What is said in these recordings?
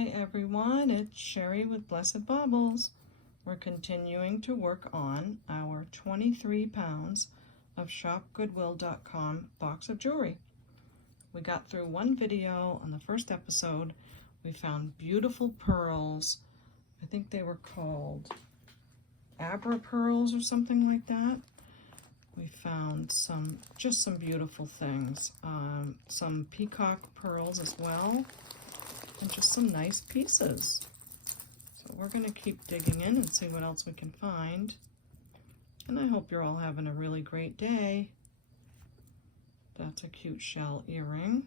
Hi everyone, it's Sherry with Blessed Baubles. We're continuing to work on our 23 pounds of shopgoodwill.com box of jewelry. We got through one video on the first episode. We found beautiful pearls. I think they were called Abra pearls or something like that. We found some beautiful things. Some peacock pearls as well. And just some nice pieces. So we're going to keep digging in and see what else we can find. And I hope you're all having a really great day. That's a cute shell earring.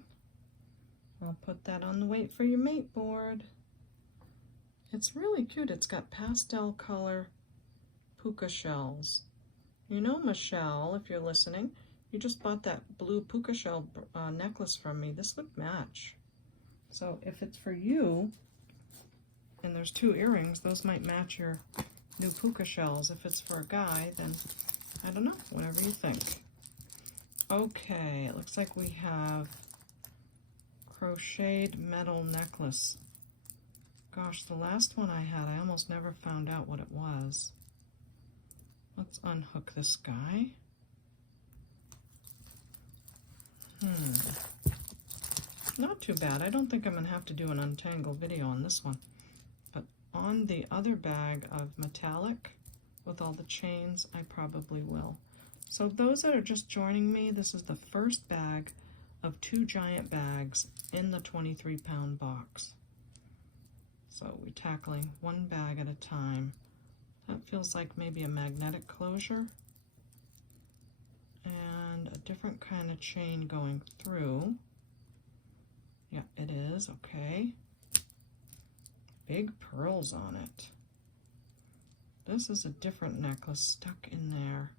I'll put that on the Wait for Your Mate board. It's really cute. It's got pastel color puka shells. You know, Michelle, if you're listening, you just bought that blue puka shell necklace from me. This would match. So if it's for you, and there's two earrings, those might match your new puka shells. If it's for a guy, then I don't know, whatever you think. Okay, it looks like we have crocheted metal necklace. Gosh, the last one I had, I almost never found out what it was. Let's unhook this guy. Not too bad. I don't think I'm going to have to do an untangle video on this one. But on the other bag of metallic with all the chains, I probably will. So those that are just joining me, this is the first bag of 2 giant bags in the 23-pound box. So we're tackling one bag at a time. That feels like maybe a magnetic closure. And a different kind of chain going through. Yeah, it is, okay. Big pearls on it. This is a different necklace stuck in there.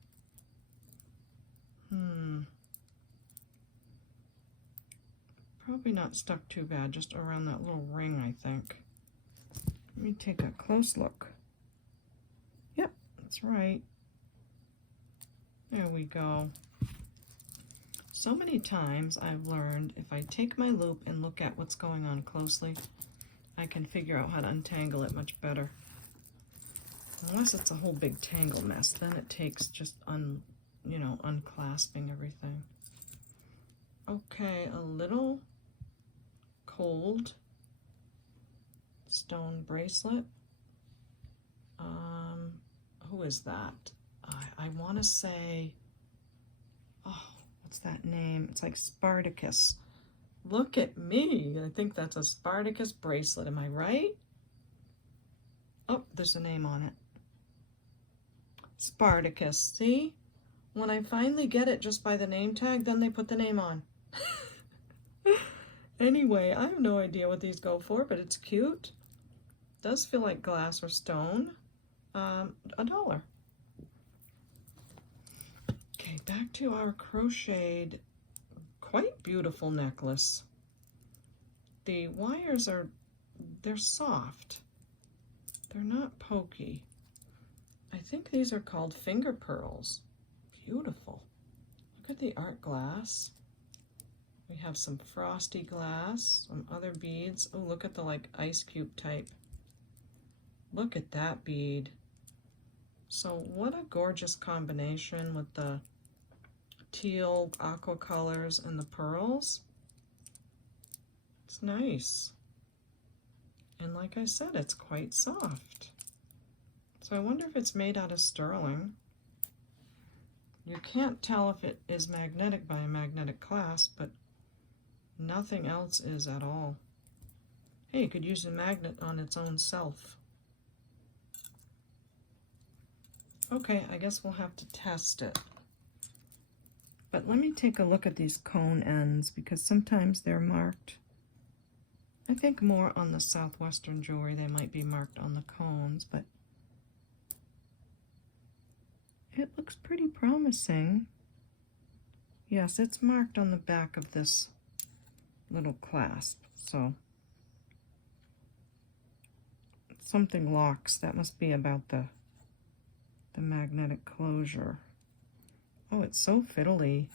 Probably not stuck too bad, just around that little ring, I think. Let me take a close look. Yep, that's right. There we go. So many times I've learned if I take my loop and look at what's going on closely, I can figure out how to untangle it much better. Unless it's a whole big tangle mess, then it takes just unclasping everything. Okay, a little cold stone bracelet. Who is that? I want to say, what's that name? It's like Spartacus. Look at me. I think that's a Spartacus bracelet. Am I right? Oh, there's a name on it. Spartacus. See? When I finally get it just by the name tag, then they put the name on. Anyway, I have no idea what these go for, but it's cute. It does feel like glass or stone. $1. Okay, back to our crocheted, quite beautiful necklace. The wires they're soft. They're not pokey. I think these are called finger pearls. Beautiful. Look at the art glass. We have some frosty glass, some other beads. Oh, look at the like ice cube type. Look at that bead. So what a gorgeous combination with the teal aqua colors and the pearls. It's nice. And like I said, it's quite soft. So I wonder if it's made out of sterling. You can't tell if it is magnetic by a magnetic clasp, but nothing else is at all. Hey, you could use a magnet on its own self. Okay, I guess we'll have to test it. But let me take a look at these cone ends, because sometimes they're marked. I think more on the Southwestern jewelry they might be marked on the cones, but it looks pretty promising. Yes, it's marked on the back of this little clasp, so something locks. That must be about the magnetic closure. Oh, it's so fiddly.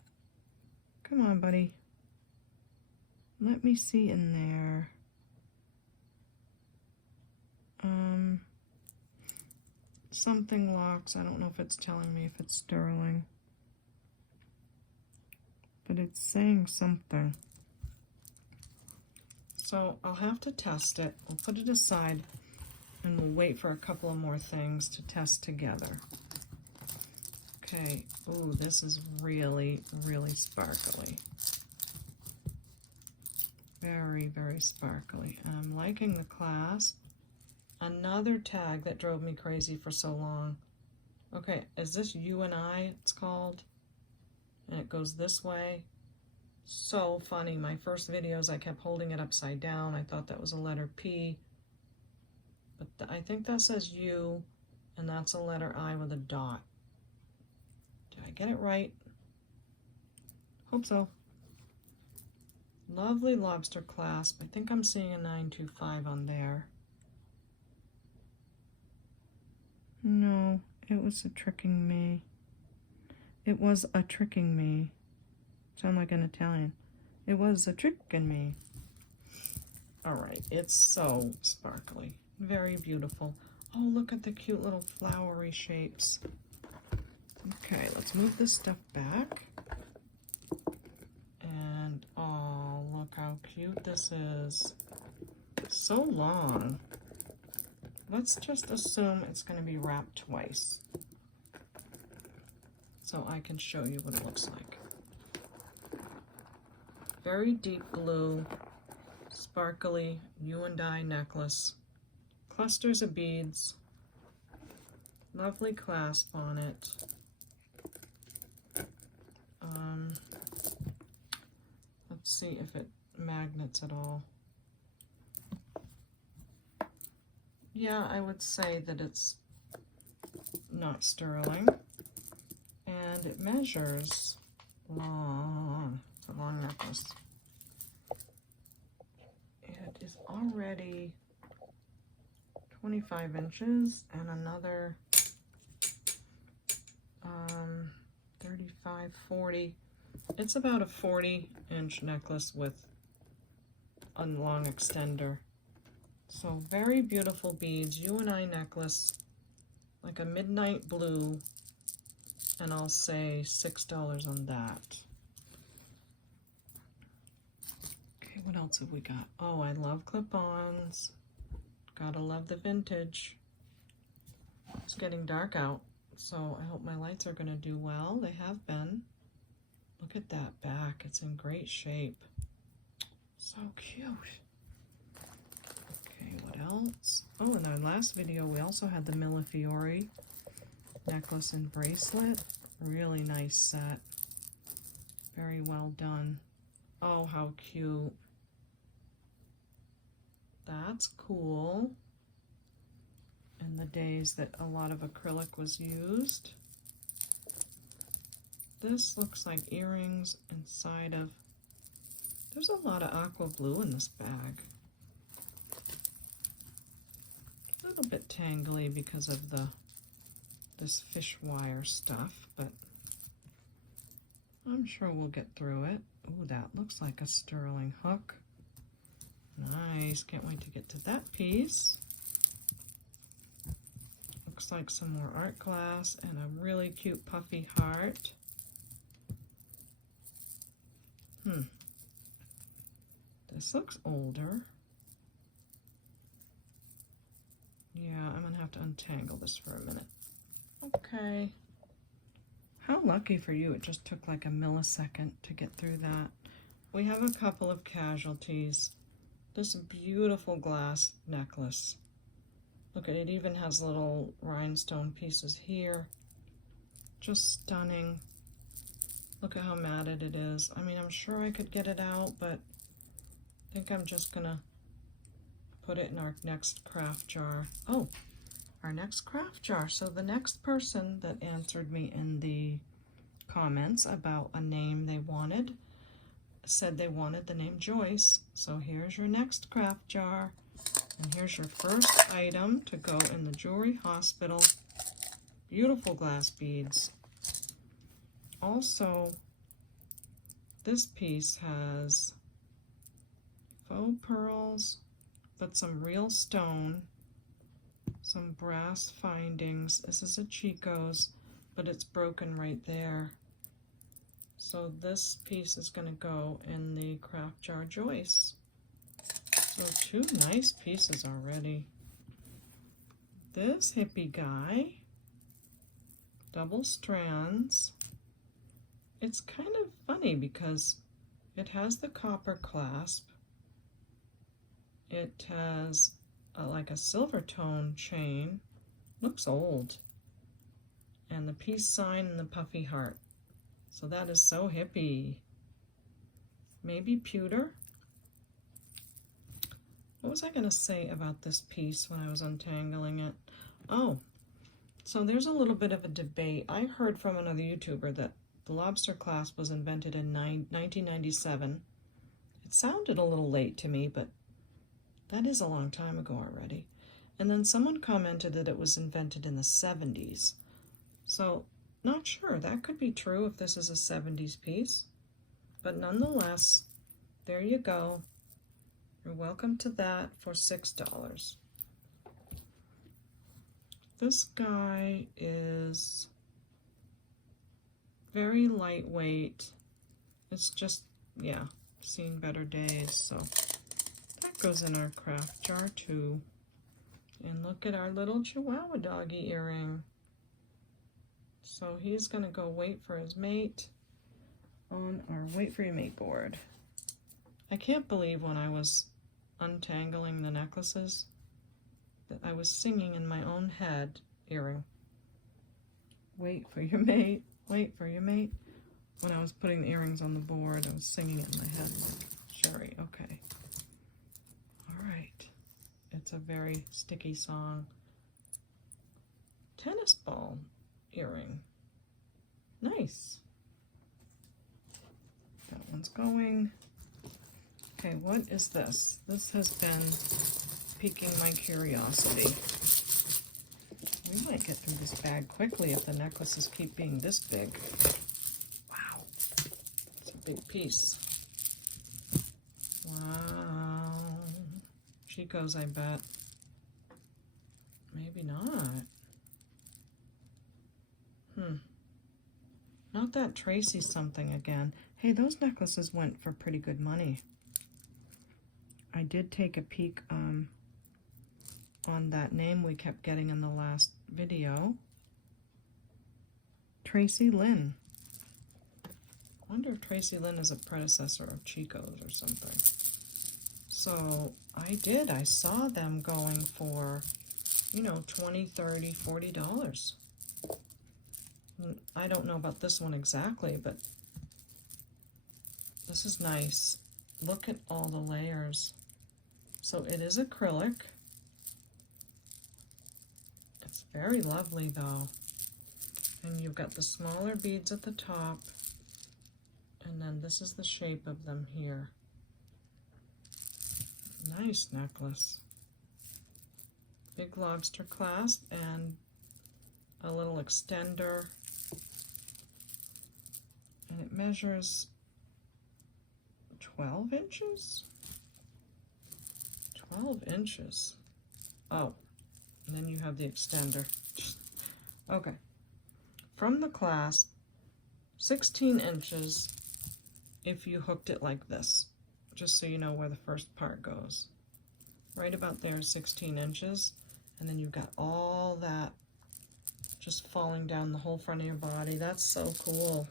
Come on, buddy. Let me see in there. something locks. I don't know if it's telling me if it's sterling, but it's saying something. So I'll have to test it. We'll put it aside and we'll wait for a couple of more things to test together. Okay, ooh, this is really, really sparkly. Very, very sparkly. And I'm liking the clasp. Another tag that drove me crazy for so long. Okay, is this You and I, it's called? And it goes this way. So funny. My first videos, I kept holding it upside down. I thought that was a letter P. But I think that says U, and that's a letter I with a dot. Did I get it right? Hope so. Lovely lobster clasp. I think I'm seeing a 925 on there. No, it was a tricking me. It was a tricking me. Sound like an Italian. It was a tricking me. All right, it's so sparkly. Very beautiful. Oh, look at the cute little flowery shapes. Okay, let's move this stuff back. And oh, look how cute this is. So long. Let's just assume it's going to be wrapped twice, so I can show you what it looks like. Very deep blue, sparkly You and I necklace. Clusters of beads. Lovely clasp on it. Let's see if it magnets at all. Yeah, I would say that it's not sterling. And it measures long. It's a long necklace. It is already 25 inches and another 35, 40. It's about a 40-inch necklace with a long extender. So very beautiful beads. You and I necklace, like a midnight blue, and I'll say $6 on that. Okay, what else have we got? Oh, I love clip-ons. Gotta love the vintage. It's getting dark out, so I hope my lights are gonna do well. They have been. Look at that back. It's in great shape. So cute. Okay, what else? Oh, in our last video, we also had the Millefiori necklace and bracelet. Really nice set. Very well done. Oh, how cute. That's cool. In the days that a lot of acrylic was used. This looks like earrings inside of... There's a lot of aqua blue in this bag. A little bit tangly because of this fish wire stuff, but I'm sure we'll get through it. Ooh, that looks like a sterling hook. Nice, can't wait to get to that piece. Looks like some more art glass and a really cute puffy heart. This looks older. Yeah, I'm gonna have to untangle this for a minute. Okay. How lucky for you, it just took like a millisecond to get through that. We have a couple of casualties. This beautiful glass necklace. Look at it, even has little rhinestone pieces here. Just stunning. Look at how matted it is. I mean, I'm sure I could get it out, but I think I'm just gonna put it in our next craft jar. Oh, our next craft jar. So the next person that answered me in the comments about a name they wanted said they wanted the name Joyce. So here's your next craft jar. And here's your first item to go in the jewelry hospital. Beautiful glass beads. Also, this piece has faux pearls, but some real stone. some brass findings. This is a Chico's, but it's broken right there. So this piece is going to go in the craft jar Joyce. So 2 nice pieces already. This hippie guy, double strands. It's kind of funny because it has the copper clasp. It has like a silver tone chain. Looks old. And the peace sign and the puffy heart. So that is so hippie. Maybe pewter. What was I going to say about this piece when I was untangling it? Oh, so there's a little bit of a debate. I heard from another YouTuber that the lobster clasp was invented in 1997. It sounded a little late to me, but that is a long time ago already. And then someone commented that it was invented in the 70s. So, not sure. That could be true if this is a 70s piece. But nonetheless, there you go. You're welcome to that for $6. This guy is very lightweight. It's just, yeah, seen better days. So that goes in our craft jar too. And look at our little Chihuahua doggy earring. So he's going to go wait for his mate on our Wait for Your Mate board. I can't believe when I was untangling the necklaces that I was singing in my own head earring. Wait for your mate, wait for your mate. When I was putting the earrings on the board, I was singing it in my head like Sherry. Okay. All right. It's a very sticky song. Tennis ball earring. Nice. That one's going. Okay, what is this? This has been piquing my curiosity. We might get through this bag quickly if the necklaces keep being this big. Wow. It's a big piece. Wow. Chico's, I bet. Maybe not. Not that Tracy something again. Hey, those necklaces went for pretty good money. I did take a peek on that name we kept getting in the last video. Tracy Lynn. I wonder if Tracy Lynn is a predecessor of Chico's or something. So I saw them going for, you know, $20, $30, $40. I don't know about this one exactly, but this is nice. Look at all the layers. So it is acrylic. It's very lovely though. And you've got the smaller beads at the top. And then this is the shape of them here. Nice necklace. Big lobster clasp and a little extender. And it measures 12 inches? 12 inches. Oh, and then you have the extender. Okay. From the clasp, 16 inches if you hooked it like this, just so you know where the first part goes. Right about there is 16 inches, and then you've got all that just falling down the whole front of your body. That's so cool.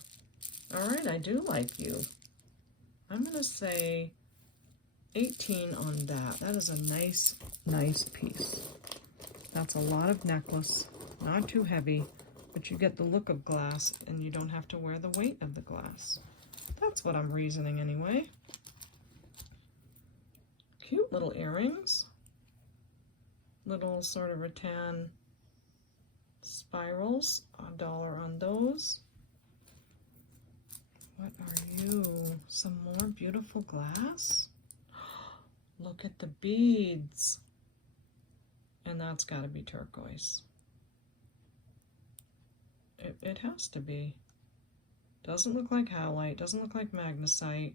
All right, I do like you. I'm going to say 18 on that. That is a nice, nice piece. That's a lot of necklace, not too heavy, but you get the look of glass and you don't have to wear the weight of the glass. That's what I'm reasoning anyway. Cute little earrings. Little sort of rattan spirals, $1 on those. What are you? Some more beautiful glass? Look at the beads. And that's got to be turquoise. It has to be. Doesn't look like howlite, doesn't look like magnesite,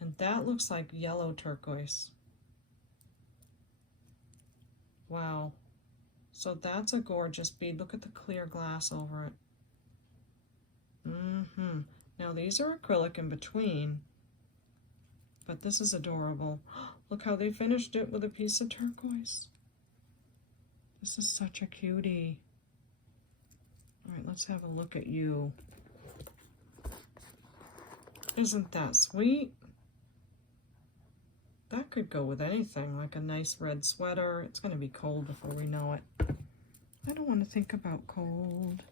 and that looks like yellow turquoise. Wow. So that's a gorgeous bead. Look at the clear glass over it. Now these are acrylic in between, but this is adorable. Look how they finished it with a piece of turquoise. This is such a cutie. All right, let's have a look at you. Isn't that sweet? That could go with anything, like a nice red sweater. It's going to be cold before we know it. I don't want to think about cold.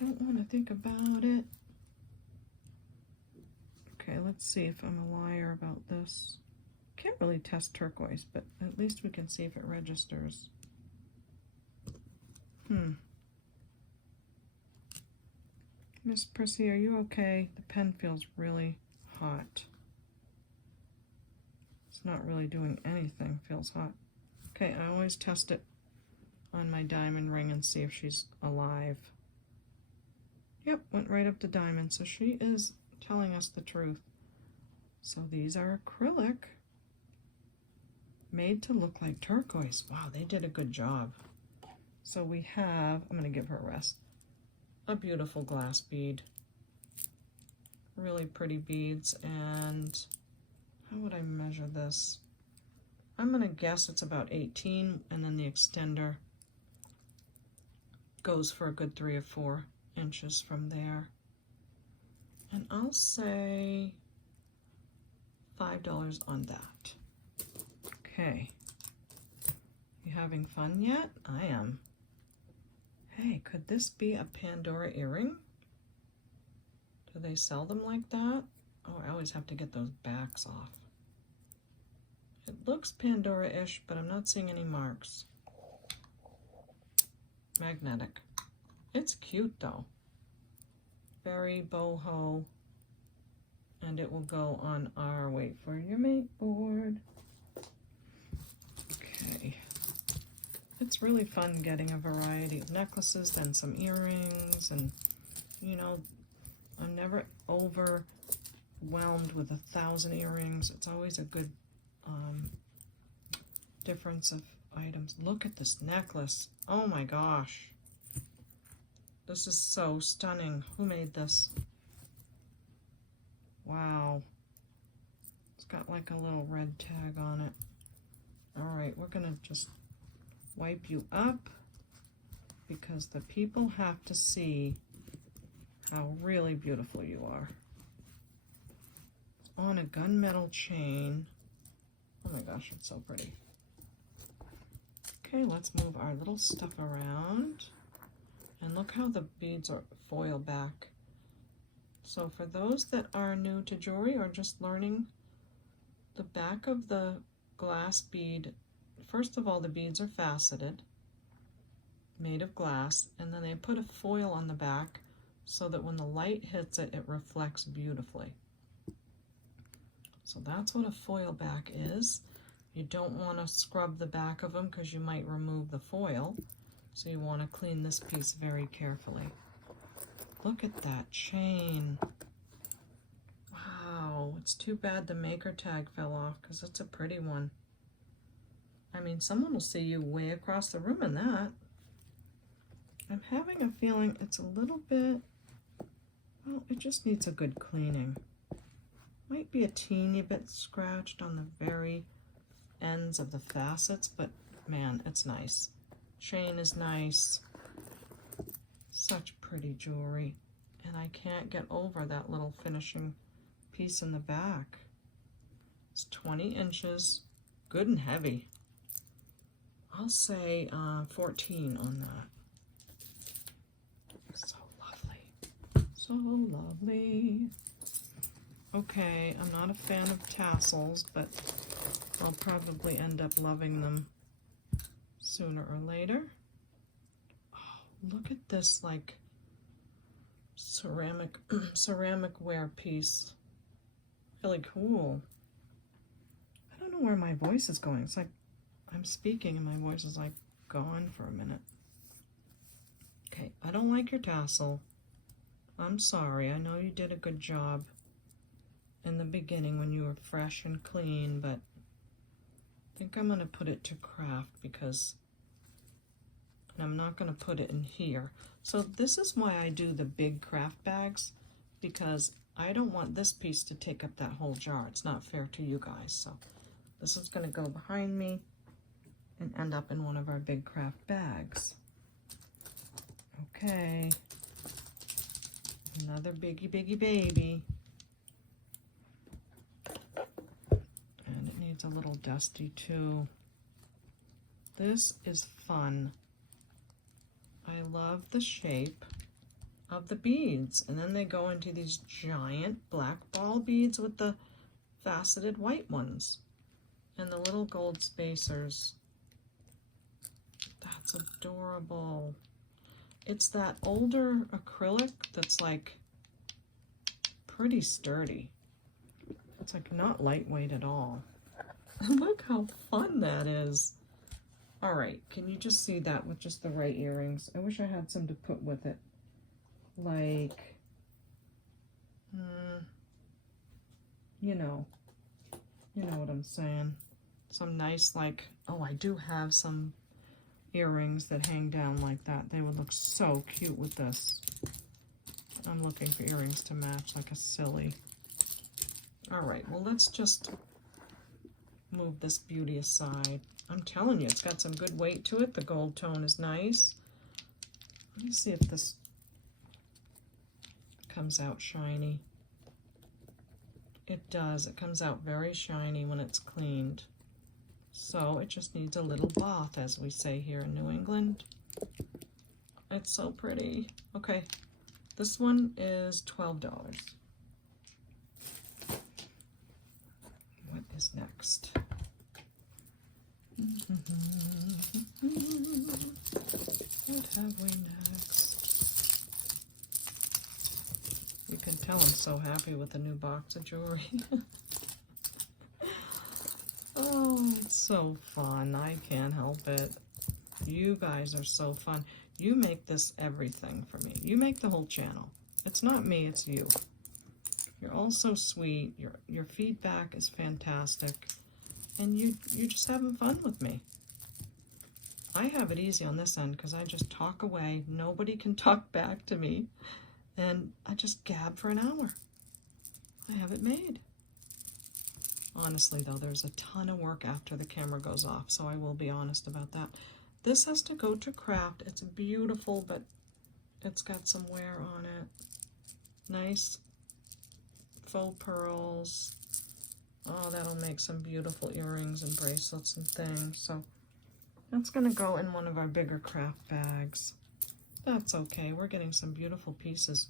Don't want to think about it. Okay, let's see if I'm a liar about this. Can't really test turquoise, but at least we can see if it registers. Miss Prissy, are you okay? The pen feels really hot. It's not really doing anything, feels hot. Okay, I always test it on my diamond ring and see if she's alive. Yep, went right up to diamond, so she is telling us the truth. So these are acrylic, made to look like turquoise. Wow, they did a good job. So we have, I'm gonna give her a rest, a beautiful glass bead. Really pretty beads, and how would I measure this? I'm gonna guess it's about 18, and then the extender goes for a good 3 or 4 inches from there. And I'll say $5 on that. Okay. You having fun yet? I am. Hey, could this be a Pandora earring? Do they sell them like that? Oh, I always have to get those backs off. It looks Pandora-ish, but I'm not seeing any marks. Magnetic. It's cute though. Very boho. And it will go on our, wait for your mate board. Okay. It's really fun getting a variety of necklaces and some earrings, and you know, I'm never overwhelmed with 1,000 earrings. It's always a good difference of items. Look at this necklace. Oh my gosh. This is so stunning. Who made this? Wow. It's got like a little red tag on it. All right, we're gonna just wipe you up because the people have to see how really beautiful you are. On a gunmetal chain. Oh my gosh, it's so pretty. Okay, let's move our little stuff around. And look how the beads are foil back. So for those that are new to jewelry or just learning, the back of the glass bead, first of all, the beads are faceted, made of glass, and then they put a foil on the back so that when the light hits it, it reflects beautifully. So that's what a foil back is. You don't want to scrub the back of them because you might remove the foil. So you want to clean this piece very carefully. Look at that chain. Wow, it's too bad the maker tag fell off because it's a pretty one. I mean, someone will see you way across the room in that. I'm having a feeling it's a little bit, well, it just needs a good cleaning. Might be a teeny bit scratched on the very ends of the facets, but man, it's nice. Chain is nice. Such pretty jewelry. And I can't get over that little finishing piece in the back. It's 20 inches, good and heavy. I'll say 14 on that. So lovely. So lovely. Okay, I'm not a fan of tassels, but I'll probably end up loving them sooner or later. Oh, look at this like ceramic ware piece. Really cool. I don't know where my voice is going. It's like I'm speaking and my voice is like gone for a minute. Okay, I don't like your tassel. I'm sorry. I know you did a good job in the beginning when you were fresh and clean, but I think I'm going to put it to craft because And I'm not going to put it in here. So this is why I do the big craft bags, because I don't want this piece to take up that whole jar. It's not fair to you guys. So this is going to go behind me and end up in one of our big craft bags. Okay. Another biggie baby. And it needs a little dusty too. This is fun. I love the shape of the beads, and then they go into these giant black ball beads with the faceted white ones and the little gold spacers. That's adorable. It's that older acrylic that's like pretty sturdy. It's like not lightweight at all. And look how fun that is. All right, can you just see that with just the right earrings? I wish I had some to put with it. Like, you know what I'm saying. Some nice, like, oh, I do have some earrings that hang down like that. They would look so cute with this. I'm looking for earrings to match like a silly. All right, well, let's just move this beauty aside. I'm telling you, it's got some good weight to it. The gold tone is nice. Let me see if this comes out shiny. It does. It comes out very shiny when it's cleaned. So it just needs a little bath, as we say here in New England. It's so pretty. Okay, this one is $12. What is next? What have we next? You can tell I'm so happy with the new box of jewelry. Oh, it's so fun. I can't help it. You guys are so fun. You make this everything for me. You make the whole channel. It's not me, it's you. You're all so sweet. Your feedback is fantastic. And you're just having fun with me. I have it easy on this end because I just talk away. Nobody can talk back to me. And I just gab for an hour. I have it made. Honestly, though, there's a ton of work after the camera goes off, so I will be honest about that. This has to go to craft. It's beautiful, but it's got some wear on it. Nice faux pearls. Oh, that'll make some beautiful earrings and bracelets and things. So that's going to go in one of our bigger craft bags. That's okay. We're getting some beautiful pieces.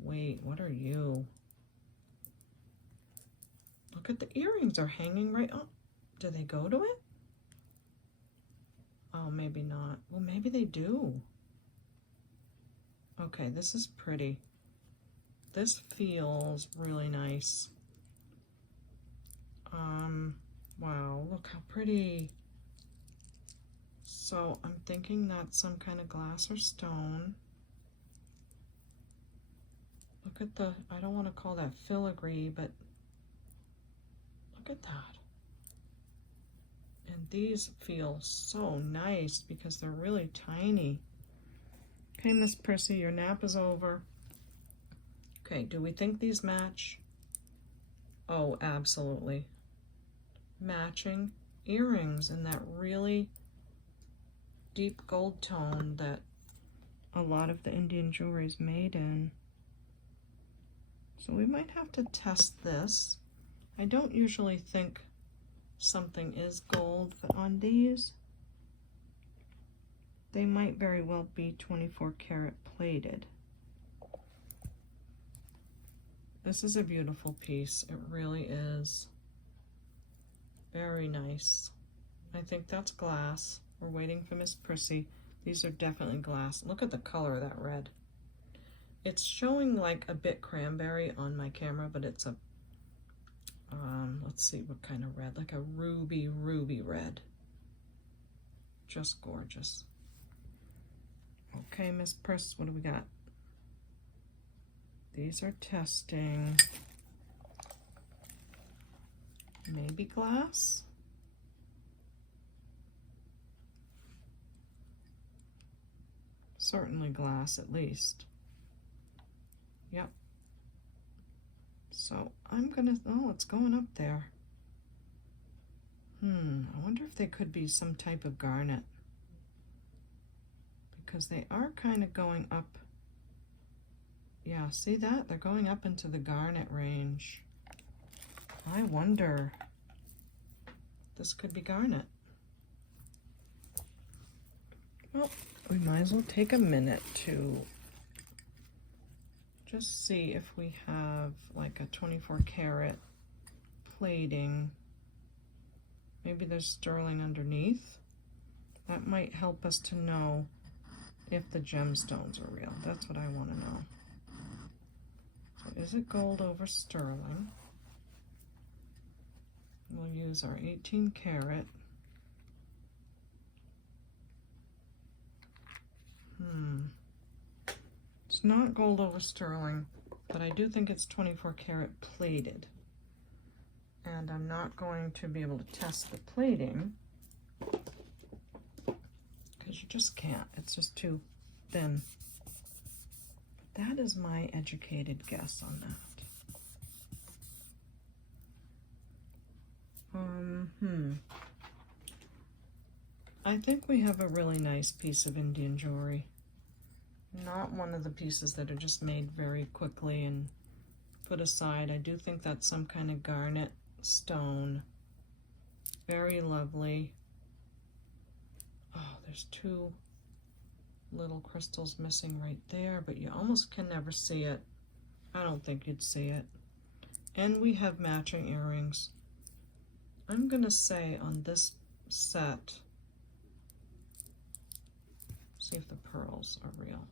Wait, what are you? Look at the earrings are hanging right up. Do they go to it? Oh, maybe not. Well, maybe they do. Okay, this is pretty. This feels really nice. Wow, look how pretty. So I'm thinking that's some kind of glass or stone. Look at the, I don't want to call that filigree, but look at that. And these feel so nice because they're really tiny. Okay, Miss Prissy, your nap is over. Okay, do we think these match? Oh, absolutely. Matching earrings in that really deep gold tone that a lot of the Indian jewelry is made in. So we might have to test this. I don't usually think something is gold, but on these, they might very well be 24 karat plated. This is a beautiful piece. It really is. Very nice. I think that's glass. We're waiting for Miss Prissy. These are definitely glass. Look at the color of that red. It's showing like a bit cranberry on my camera, but it's a, let's see what kind of red, like a ruby red. Just gorgeous. Okay, Miss Priss, what do we got? These are testing. Maybe glass? certainly glass at least. Yep. So I'm gonna, oh, it's going up there. I wonder if they could be some type of garnet, because they are kind of going up. Yeah, see that? They're going up into the garnet range. I wonder, this could be garnet. Well, we might as well take a minute to just see if we have like a 24 karat plating. Maybe there's sterling underneath. That might help us to know if the gemstones are real. That's what I want to know. So is it gold over sterling? We'll use our 18 karat. It's not gold over sterling, but I do think it's 24 karat plated. And I'm not going to be able to test the plating because you just can't. It's just too thin. That is my educated guess on that. I think we have a really nice piece of Indian jewelry. Not one of the pieces that are just made very quickly and put aside. I do think that's some kind of garnet stone. Very lovely. Oh, there's two little crystals missing right there, but you almost can never see it. I don't think you'd see it. And we have matching earrings. I'm gonna say on this set, see if the pearls are real.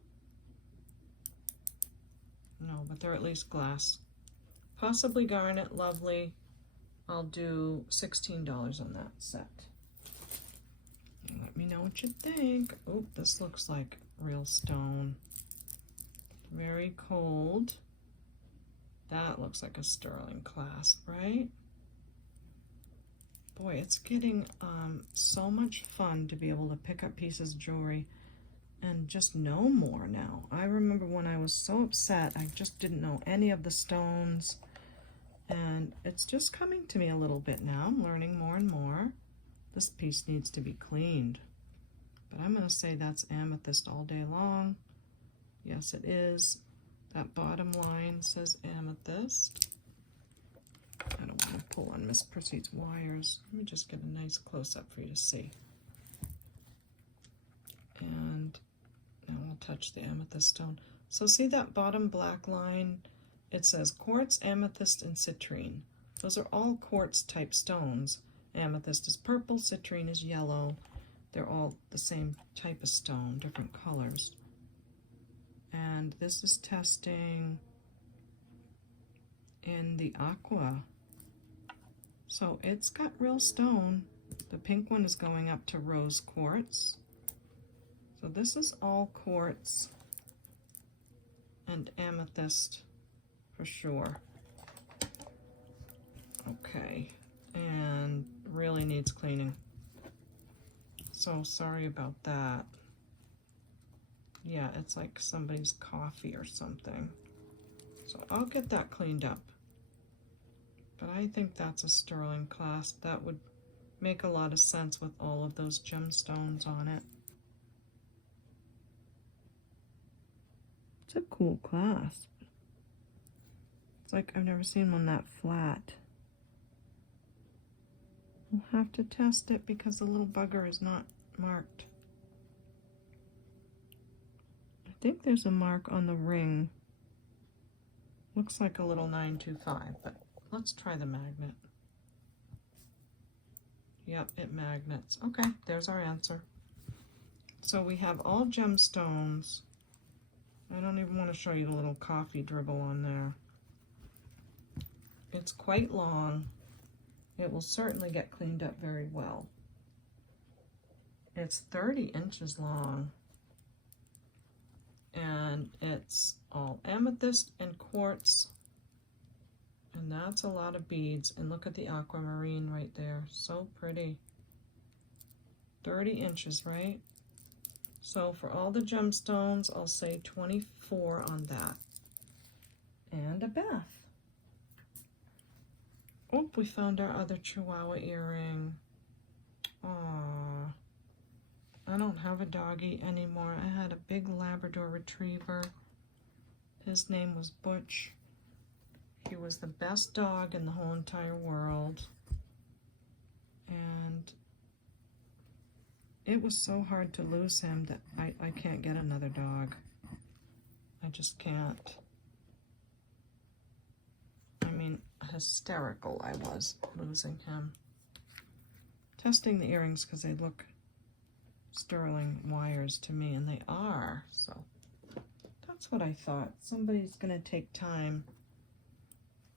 No, but they're at least glass. Possibly garnet, lovely. I'll do $16 on that set. Let me know what you think. Oh, this looks like real stone. Very cold. That looks like a sterling clasp, right? Boy, it's getting so much fun to be able to pick up pieces of jewelry and just know more now. I remember when I was so upset, I just didn't know any of the stones, and it's just coming to me a little bit now. I'm learning more and more. This piece needs to be cleaned, but I'm gonna say that's amethyst all day long. Yes, it is. That bottom line says amethyst. I don't want to pull on Miss Prissy's wires. Let me just get a nice close-up for you to see. And now we'll touch the amethyst stone. So see that bottom black line? It says quartz, amethyst, and citrine. Those are all quartz type stones. Amethyst is purple, citrine is yellow. They're all the same type of stone, different colors. And this is testing in the aqua. So it's got real stone. The pink one is going up to rose quartz. So this is all quartz and amethyst for sure. Okay, and really needs cleaning. So sorry about that. Yeah, it's like somebody's coffee or something. So I'll get that cleaned up. But I think that's a sterling clasp. That would make a lot of sense with all of those gemstones on it. It's a cool clasp. It's like I've never seen one that flat. We'll have to test it because the little bugger is not marked. I think there's a mark on the ring. Looks like a little 925, but let's try the magnet. Yep, it magnets. Okay, there's our answer. So we have all gemstones. I don't even want to show you the little coffee dribble on there. It's quite long. It will certainly get cleaned up very well. It's 30 inches long. And it's all amethyst and quartz. And that's a lot of beads. And look at the aquamarine right there. So pretty. 30 inches, right? So for all the gemstones, I'll say 24 on that. And a bath. Oh, we found our other Chihuahua earring. Aww. I don't have a doggy anymore. I had a big Labrador Retriever. His name was Butch. He was the best dog in the whole entire world. And it was so hard to lose him that I can't get another dog. I just can't. I mean, hysterical I was losing him. Testing the earrings because they look sterling wires to me, and they are, so that's what I thought. Somebody's gonna take time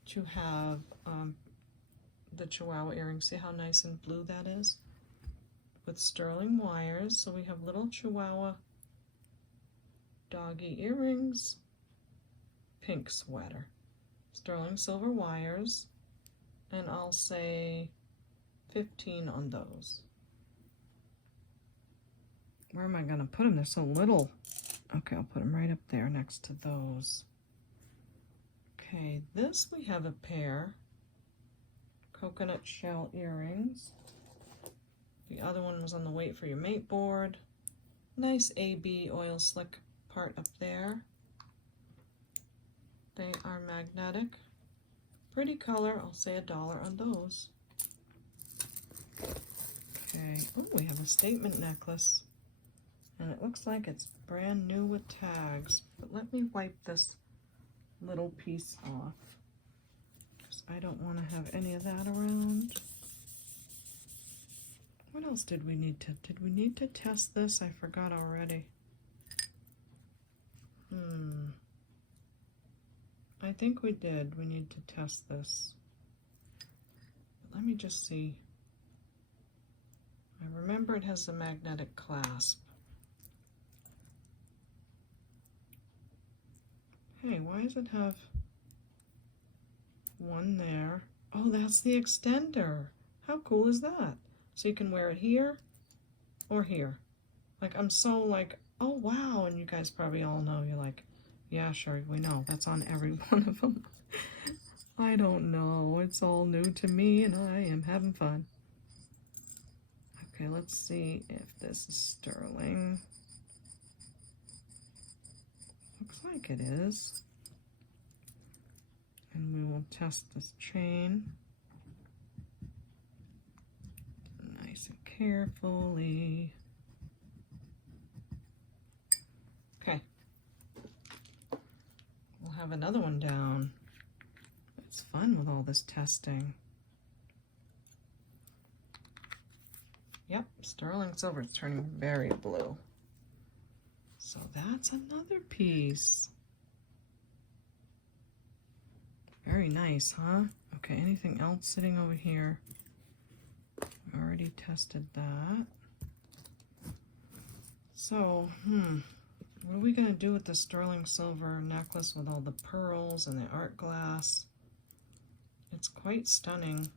to have the Chihuahua earrings. See how nice and blue that is? With sterling wires. So we have little Chihuahua doggy earrings, pink sweater, sterling silver wires, and I'll say 15 on those. Where am I gonna put them? They're so little. Okay, I'll put them right up there next to those. Okay, this we have a pair. Coconut shell earrings. The other one was on the Wait for Your Mate board. Nice AB oil slick part up there. They are magnetic. Pretty color. I'll say $1 on those. Okay. Oh, we have a statement necklace. And it looks like it's brand new with tags. But let me wipe this little piece off, because I don't want to have any of that around. What else did we need to test this? I forgot already. I think we did. We need to test this. Let me just see. I remember it has a magnetic clasp. Hey, why does it have one there? Oh, that's the extender. How cool is that? So you can wear it here or here. Like, I'm so like, oh wow, and you guys probably all know, you're like, yeah, sure, we know. That's on every one of them. I don't know. It's all new to me, and I am having fun. Okay, let's see if this is sterling. Looks like it is. And we will test this chain. Nice and carefully. Okay. We'll have another one down. It's fun with all this testing. Yep, sterling silver is turning very blue. So that's another piece. Very nice, huh? Okay, anything else sitting over here? I already tested that. So, what are we gonna do with the sterling silver necklace with all the pearls and the art glass? It's quite stunning.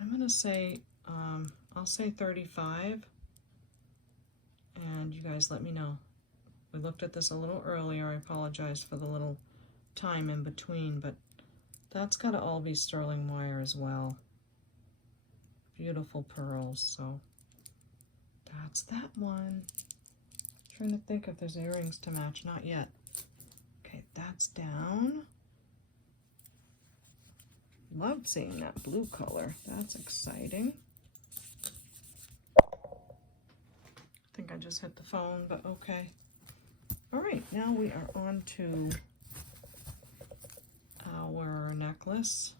I'm gonna say, I'll say 35. And you guys let me know. We looked at this a little earlier. I apologize for the little time in between, but that's got to all be sterling wire as well. Beautiful pearls, so that's that one. Trying to think if there's earrings to match. Not yet. Okay, that's down. Love seeing that blue color. That's exciting. I think I just hit the phone, but okay. All right, now we are on to our necklace.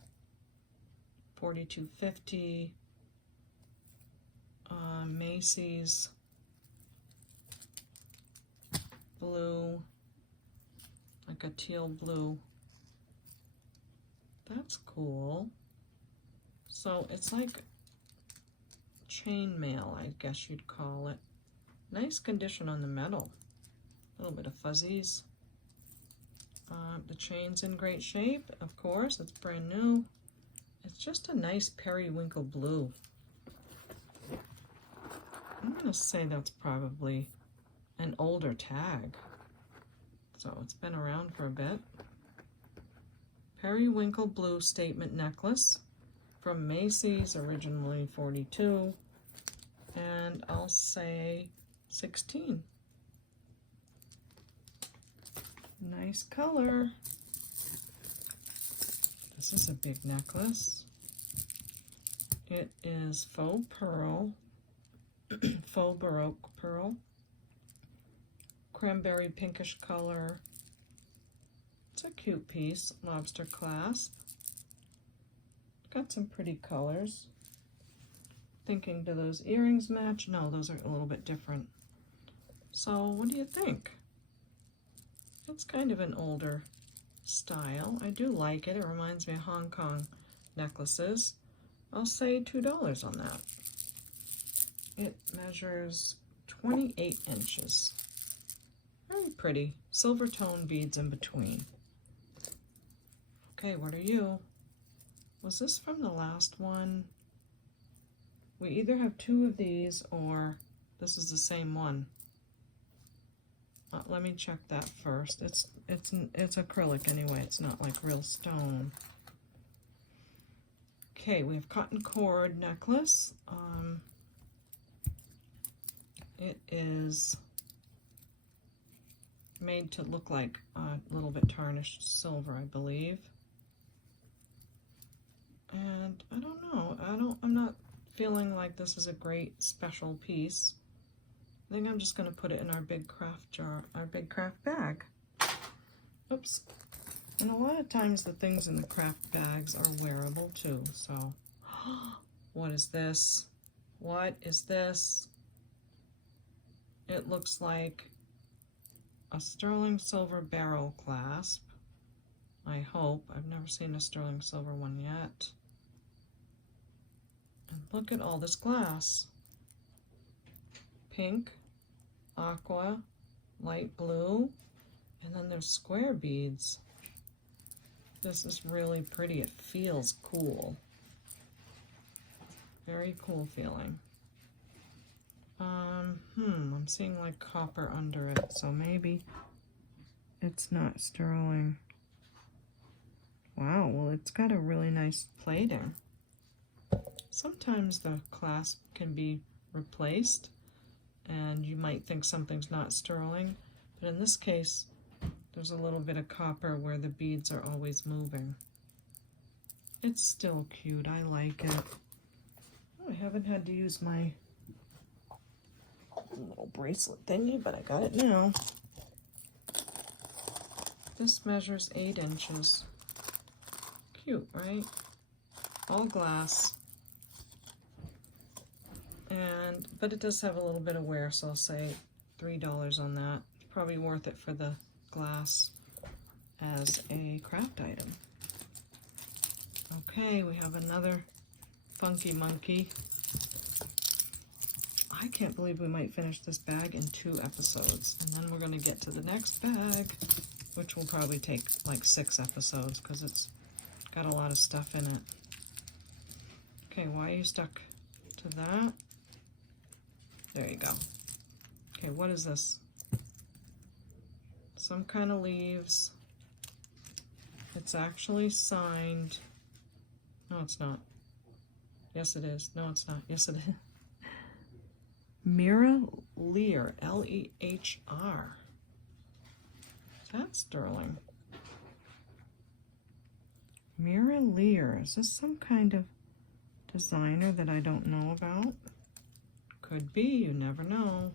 $42.50. Macy's blue, like a teal blue. That's cool. So it's like chainmail, I guess you'd call it. Nice condition on the metal. A little bit of fuzzies. The chain's in great shape, of course. It's brand new. It's just a nice periwinkle blue. I'm gonna say that's probably an older tag. So it's been around for a bit. Periwinkle blue statement necklace from Macy's, originally $42, and I'll say $16. Nice color. This is a big necklace. It is faux pearl, faux baroque pearl, cranberry pinkish color. It's a cute piece, lobster clasp. Got some pretty colors. Thinking, do those earrings match? No, those are a little bit different. So what do you think? It's kind of an older style. I do like it. It reminds me of Hong Kong necklaces. I'll say $2 on that. It measures 28 inches. Very pretty. Silver tone beads in between. Okay, what are you? Was this from the last one? We either have 2 of these or this is the same one. Let me check that first. It's acrylic anyway. It's not like real stone. Okay, we have cotton cord necklace. It is made to look like a little bit tarnished silver, I believe. And I don't know. I'm not feeling like this is a great special piece. I think I'm just going to put it in our big craft jar, our big craft bag. Oops. And a lot of times the things in the craft bags are wearable too, so. What is this? What is this? It looks like a sterling silver barrel clasp. I hope. I've never seen a sterling silver one yet. And look at all this glass. Pink, aqua, light blue, and then there's square beads. This is really pretty. It feels cool. Very cool feeling. I'm seeing like copper under it, so maybe it's not sterling. Wow, well, it's got a really nice plating. Sometimes the clasp can be replaced and you might think something's not sterling, but in this case there's a little bit of copper where the beads are always moving. It's still cute. I like it. Oh, I haven't had to use my little bracelet thingy, but I got it now. This measures 8 inches. Cute, right? All glass. But it does have a little bit of wear, so I'll say $3 on that. It's probably worth it for the glass as a craft item. Okay, we have another funky monkey. I can't believe we might finish this bag in 2 episodes, and then we're going to get to the next bag, which will probably take like 6 episodes because it's got a lot of stuff in it. Okay, why are you stuck to that? There you go. Okay, what is this? Some kind of leaves. It's actually signed. No, it's not. Yes, it is. No, it's not. Yes, it is. Mira Lher, L-E-H-R. That's sterling. Mira Lher. Is this some kind of designer that I don't know about? Could be. You never know.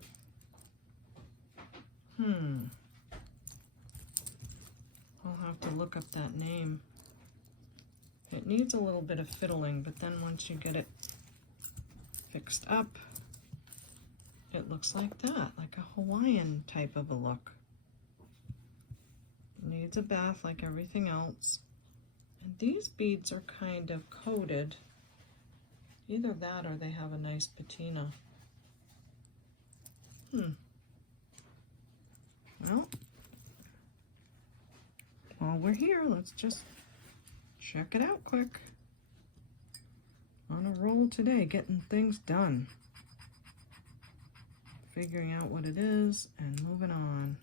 I'll have to look up that name. It needs a little bit of fiddling, but then once you get it fixed up, it looks like that, like a Hawaiian type of a look. It needs a bath like everything else. And these beads are kind of coated. Either that or they have a nice patina. Well, while we're here, let's just check it out quick. On a roll today, getting things done. figuring out what it is and moving on.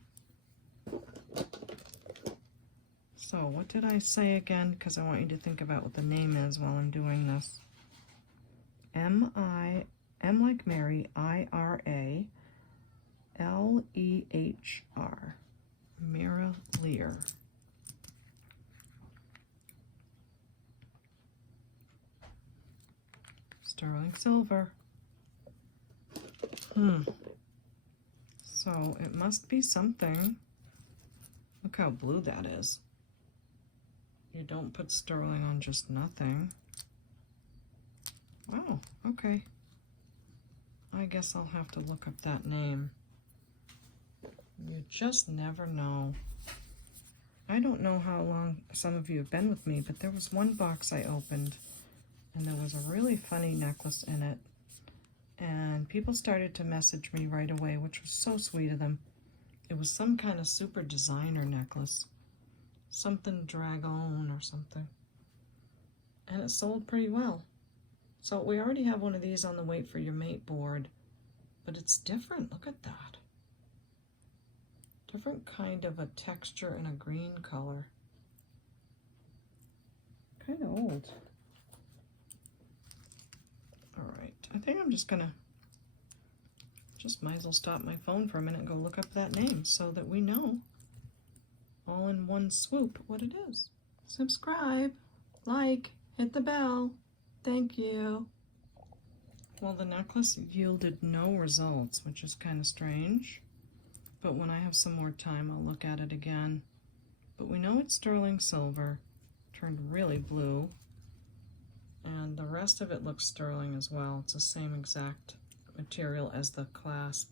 So what did I say again? Because I want you to think about what the name is while I'm doing this. M like Mary, I-R-A, L-E-H-R. Mira Lher. Sterling silver. So it must be something. Look how blue that is. You don't put sterling on just nothing. Wow, okay. I guess I'll have to look up that name. You just never know. I don't know how long some of you have been with me, but there was one box I opened and there was a really funny necklace in it. And people started to message me right away, which was so sweet of them. It was some kind of super designer necklace. Something dragon or something. And it sold pretty well. So we already have one of these on the Wait for Your Mate board, but it's different. Look at that. Different kind of a texture and a green color. Kind of old. All right, I think I'm just might as well stop my phone for a minute and go look up that name so that we know all in one swoop what it is. Subscribe, like, hit the bell. Thank you. Well, the necklace yielded no results, which is kind of strange. But when I have some more time, I'll look at it again. But we know it's sterling silver, turned really blue. And the rest of it looks sterling as well. It's the same exact material as the clasp.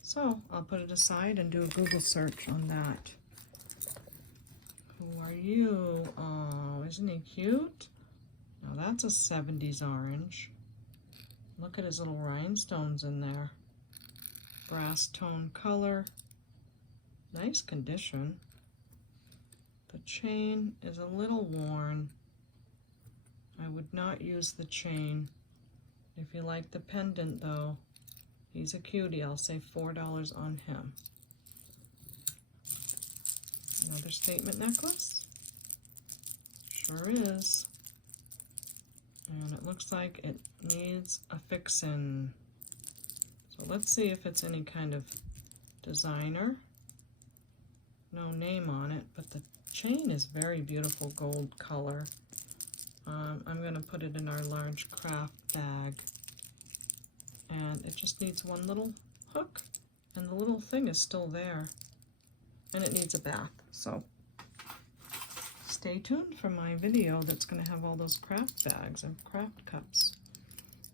So I'll put it aside and do a Google search on that. Who are you? Oh, isn't he cute? Now that's a 70s orange. Look at his little rhinestones in there. Brass tone color. Nice condition. The chain is a little worn. I would not use the chain. If you like the pendant though, he's a cutie. I'll say $4 on him. Another statement necklace. Sure is. And it looks like it needs a fixin'. So let's see if it's any kind of designer. No name on it, but the chain is very beautiful gold color. I'm going to put it in our large craft bag. And it just needs one little hook, and the little thing is still there. And it needs a bath, so stay tuned for my video that's going to have all those craft bags and craft cups.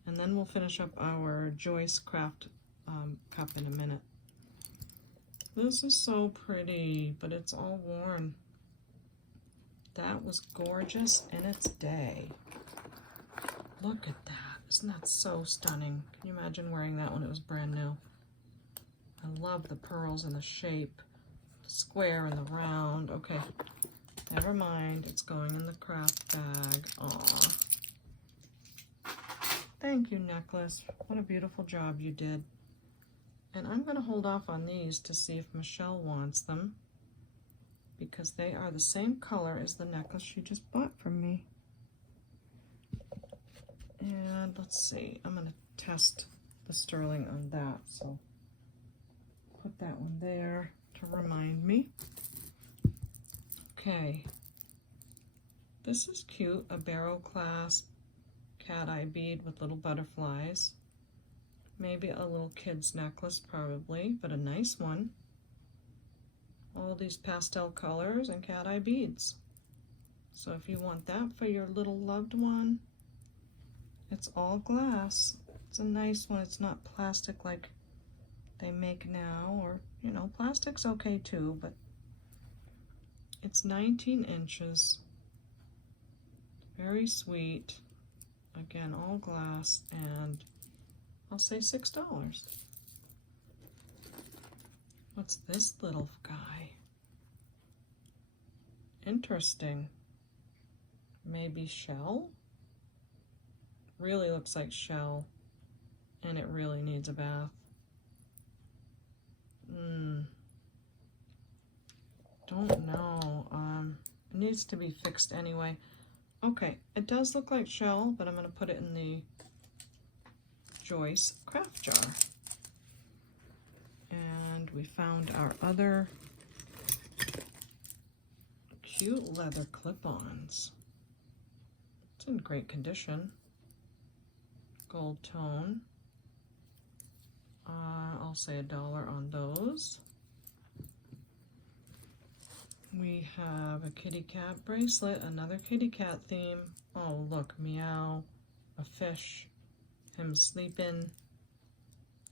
And then we'll finish up our Joyce craft cup in a minute. This is so pretty, but it's all worn. That was gorgeous in its day. Look at that. Isn't that so stunning? Can you imagine wearing that when it was brand new? I love the pearls and the shape, the square and the round. Okay, never mind. It's going in the craft bag. Aw. Thank you, necklace. What a beautiful job you did. And I'm going to hold off on these to see if Michelle wants them, because they are the same color as the necklace she just bought from me. And let's see, I'm going to test the sterling on that, so put that one there to remind me. Okay, this is cute, a barrel clasp cat eye bead with little butterflies. Maybe a little kid's necklace probably, but a nice one. All these pastel colors and cat eye beads. So if you want that for your little loved one, it's all glass. It's a nice one. It's not plastic like they make now, or, you know, plastic's okay too, but it's 19 inches. Very sweet. Again, all glass, and I'll say $6. What's this little guy? Interesting. Maybe shell? Really looks like shell, and it really needs a bath. Don't know. It needs to be fixed anyway. Okay, it does look like shell, but I'm going to put it in the Joyce craft jar. And we found our other cute leather clip-ons. It's in great condition. Gold tone. I'll say $1 on those. We have a kitty cat bracelet, another kitty cat theme. Oh, look, meow, a fish, him sleeping,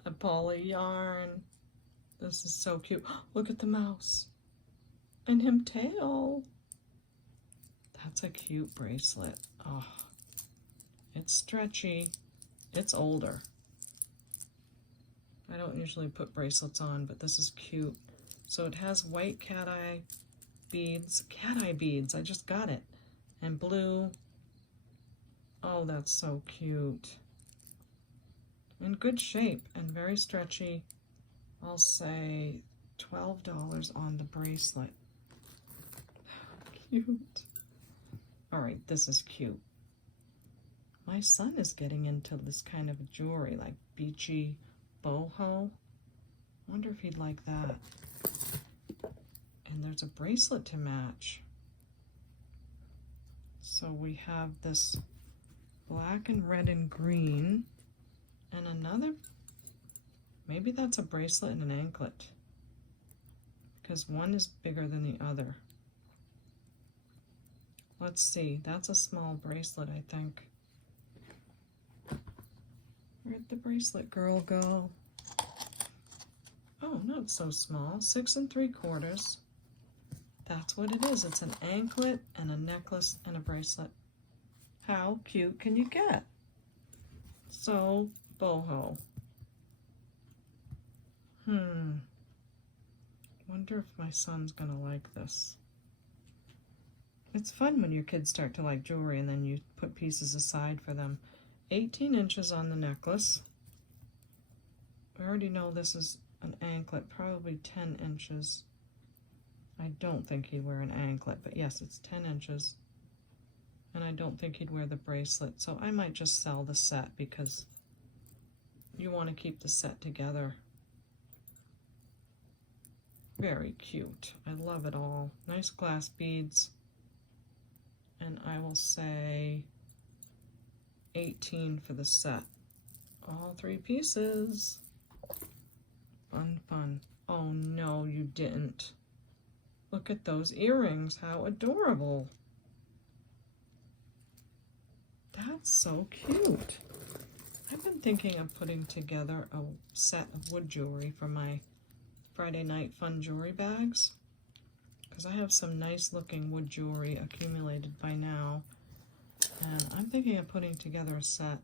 a ball of yarn. This is so cute. Look at the mouse and him tail. That's a cute bracelet. Oh, it's stretchy. It's older. I don't usually put bracelets on, but this is cute. So it has white cat eye beads, I just got it, and blue. Oh, that's so cute. In good shape and very stretchy. I'll say $12 on the bracelet. Cute. All right, this is cute. My son is getting into this kind of jewelry, like beachy boho. Wonder if he'd like that. And there's a bracelet to match. So we have this black and red and green, and another, maybe that's a bracelet and an anklet, because one is bigger than the other. Let's see, that's a small bracelet, I think. Where'd the bracelet girl go? Oh, not so small, 6 3/4. That's what it is. It's an anklet and a necklace and a bracelet. How cute can you get? So boho. Wonder if my son's gonna like this. It's fun when your kids start to like jewelry and then you put pieces aside for them. 18 inches on the necklace. We already know this is an anklet, probably 10 inches. I don't think he'd wear an anklet, but yes, it's 10 inches. And I don't think he'd wear the bracelet, so I might just sell the set because you want to keep the set together. Very cute. I love it all. Nice glass beads. And I will say 18 for the set. All 3 pieces. Fun, fun. Oh no, you didn't. Look at those earrings, how adorable. That's so cute. I've been thinking of putting together a set of wood jewelry for my Friday night fun jewelry bags, because I have some nice looking wood jewelry accumulated by now, and I'm thinking of putting together a set.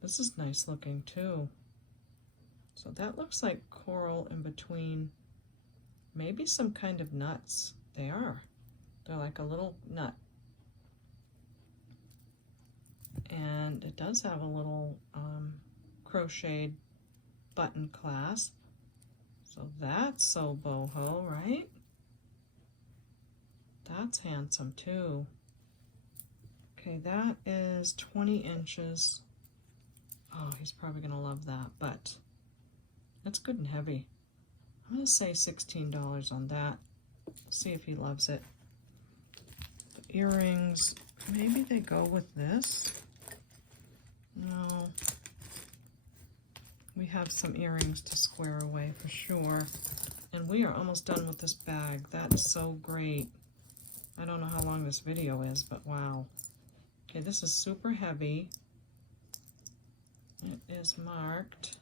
This is nice looking too. So that looks like coral in between. Maybe some kind of nuts. They are. They're like a little nut. And it does have a little crocheted button clasp. So that's so boho, right? That's handsome too. Okay, that is 20 inches. Oh, he's probably gonna love that, but it's good and heavy. I'm going to say $16 on that. See if he loves it. The earrings, maybe they go with this. No. We have some earrings to square away for sure. And we are almost done with this bag. That is so great. I don't know how long this video is, but wow. Okay, this is super heavy. It is marked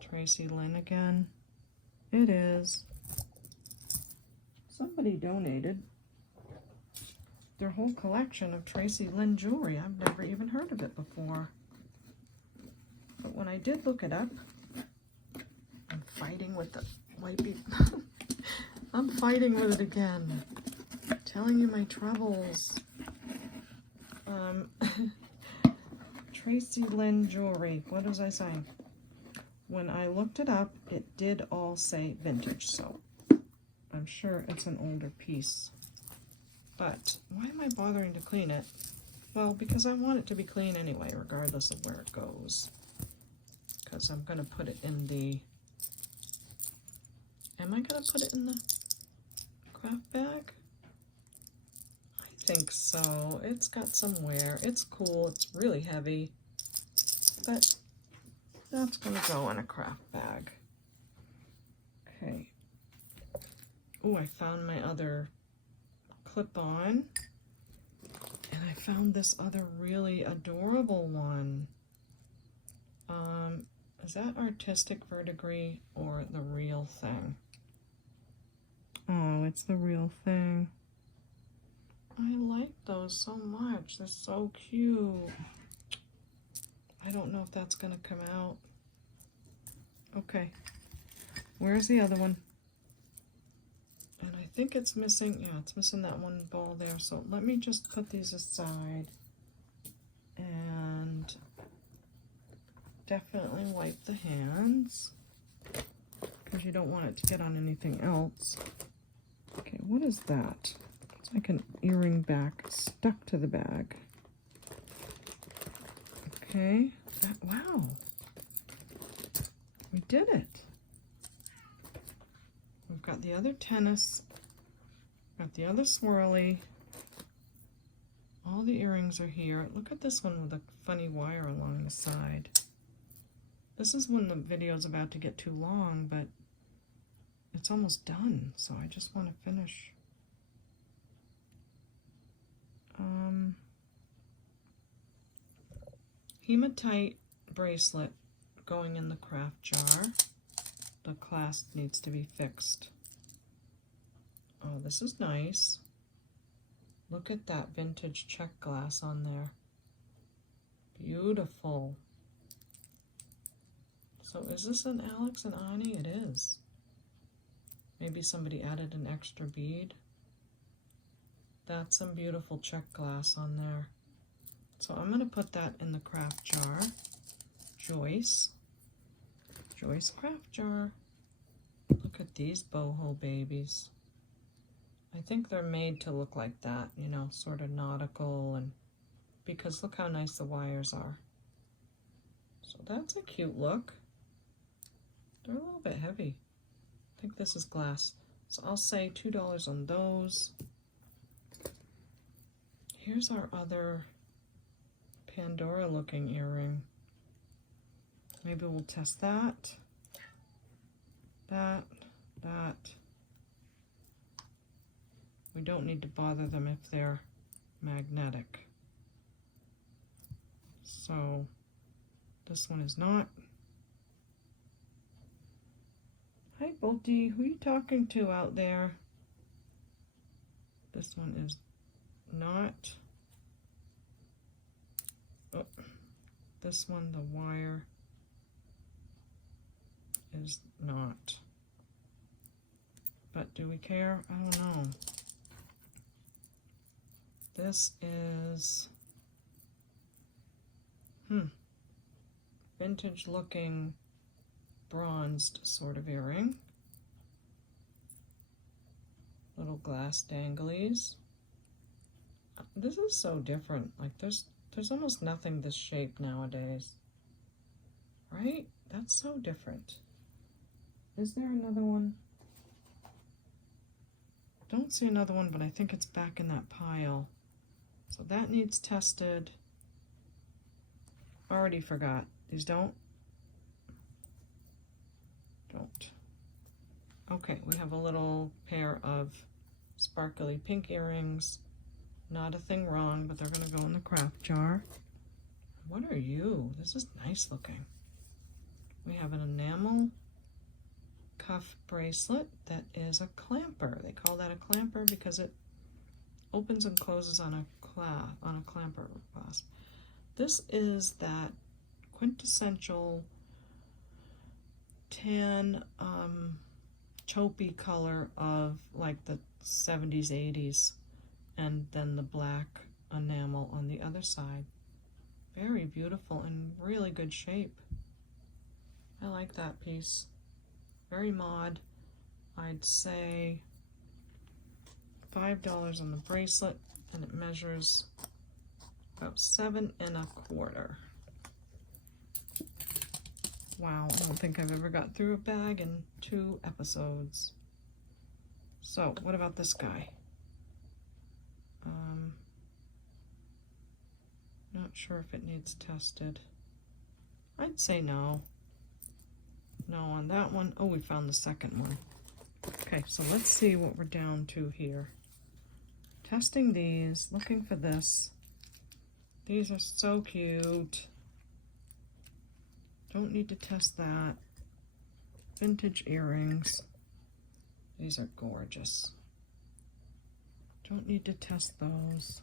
Tracy Lynn again. It is. Somebody donated their whole collection of Tracy Lynn jewelry. I've never even heard of it before. But when I did look it up, I'm fighting with the wipey. I'm fighting with it again. I'm telling you my troubles. Tracy Lynn jewelry. What was I saying? when I looked it up, it did all say vintage, so I'm sure it's an older piece. But why am I bothering to clean it? Well, because I want it to be clean anyway, regardless of where it goes. Because I'm going to put it in the... Am I going to put it in the craft bag? I think so. It's got some wear. It's cool. It's really heavy. But that's going to go in a craft bag. Okay. Oh, I found my other clip-on. And I found this other really adorable one. Is that Artistic Verdigris or the real thing? Oh, it's the real thing. I like those so much. They're so cute. I don't know if that's gonna come out. Okay. Where's the other one? And I think it's missing, yeah, it's missing that one ball there. So let me just put these aside and definitely wipe the hands because you don't want it to get on anything else. Okay, what is that? It's like an earring back stuck to the bag. Okay, wow, we did it. We've got the other tennis, got the other swirly. All the earrings are here. Look at this one with a funny wire along the side. This is when the video is about to get too long, but it's almost done, so I just want to finish. Hematite bracelet going in the craft jar. The clasp needs to be fixed. Oh, this is nice. Look at that vintage check glass on there. Beautiful. So is this an Alex and Ani? It is. Maybe somebody added an extra bead. That's some beautiful check glass on there. So I'm going to put that in the craft jar. Joyce. Joyce craft jar. Look at these boho babies. I think they're made to look like that, you know, sort of nautical, and because look how nice the wires are. So that's a cute look. They're a little bit heavy. I think this is glass. So I'll say $2 on those. Here's our other Pandora looking earring. Maybe we'll test that. That. We don't need to bother them if they're magnetic. So this one is not. Hi Bolty, who are you talking to out there? This one is not. Oh, this one, the wire is not. But do we care? I don't know. This is vintage looking bronzed sort of earring. Little glass danglies. This is so different. Like there's almost nothing this shape nowadays. Right? That's so different. Is there another one? Don't see another one, but I think it's back in that pile. So that needs tested. Already forgot. These don't. Okay, we have a little pair of sparkly pink earrings. Not a thing wrong, but they're going to go in the craft jar. What are you? This is nice looking. We have an enamel cuff bracelet that is a clamper. They call that a clamper because it opens and closes on a clamper clasp. This is that quintessential tan taupey color of like the 70s, 80s, and then the black enamel on the other side. Very beautiful and really good shape. I like that piece. Very mod. I'd say $5 on the bracelet, and it measures about 7 1/4. Wow, I don't think I've ever got through a bag in 2 episodes. So, what about this guy? Not sure if it needs tested. I'd say no. No on that one. Oh, we found the second one. Okay, so let's see what we're down to here. Testing these, looking for this. These are so cute. Don't need to test that. Vintage earrings. These are gorgeous. Don't need to test those.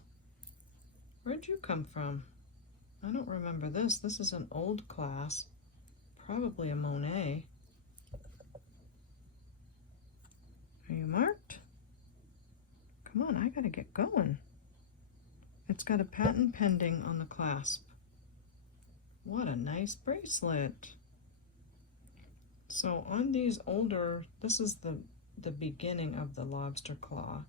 Where'd you come from? I don't remember this. This is an old class. Probably a Monet. Are you marked? Come on, I gotta get going. It's got a patent pending on the clasp. What a nice bracelet. So on these older, this is the beginning of the lobster claw.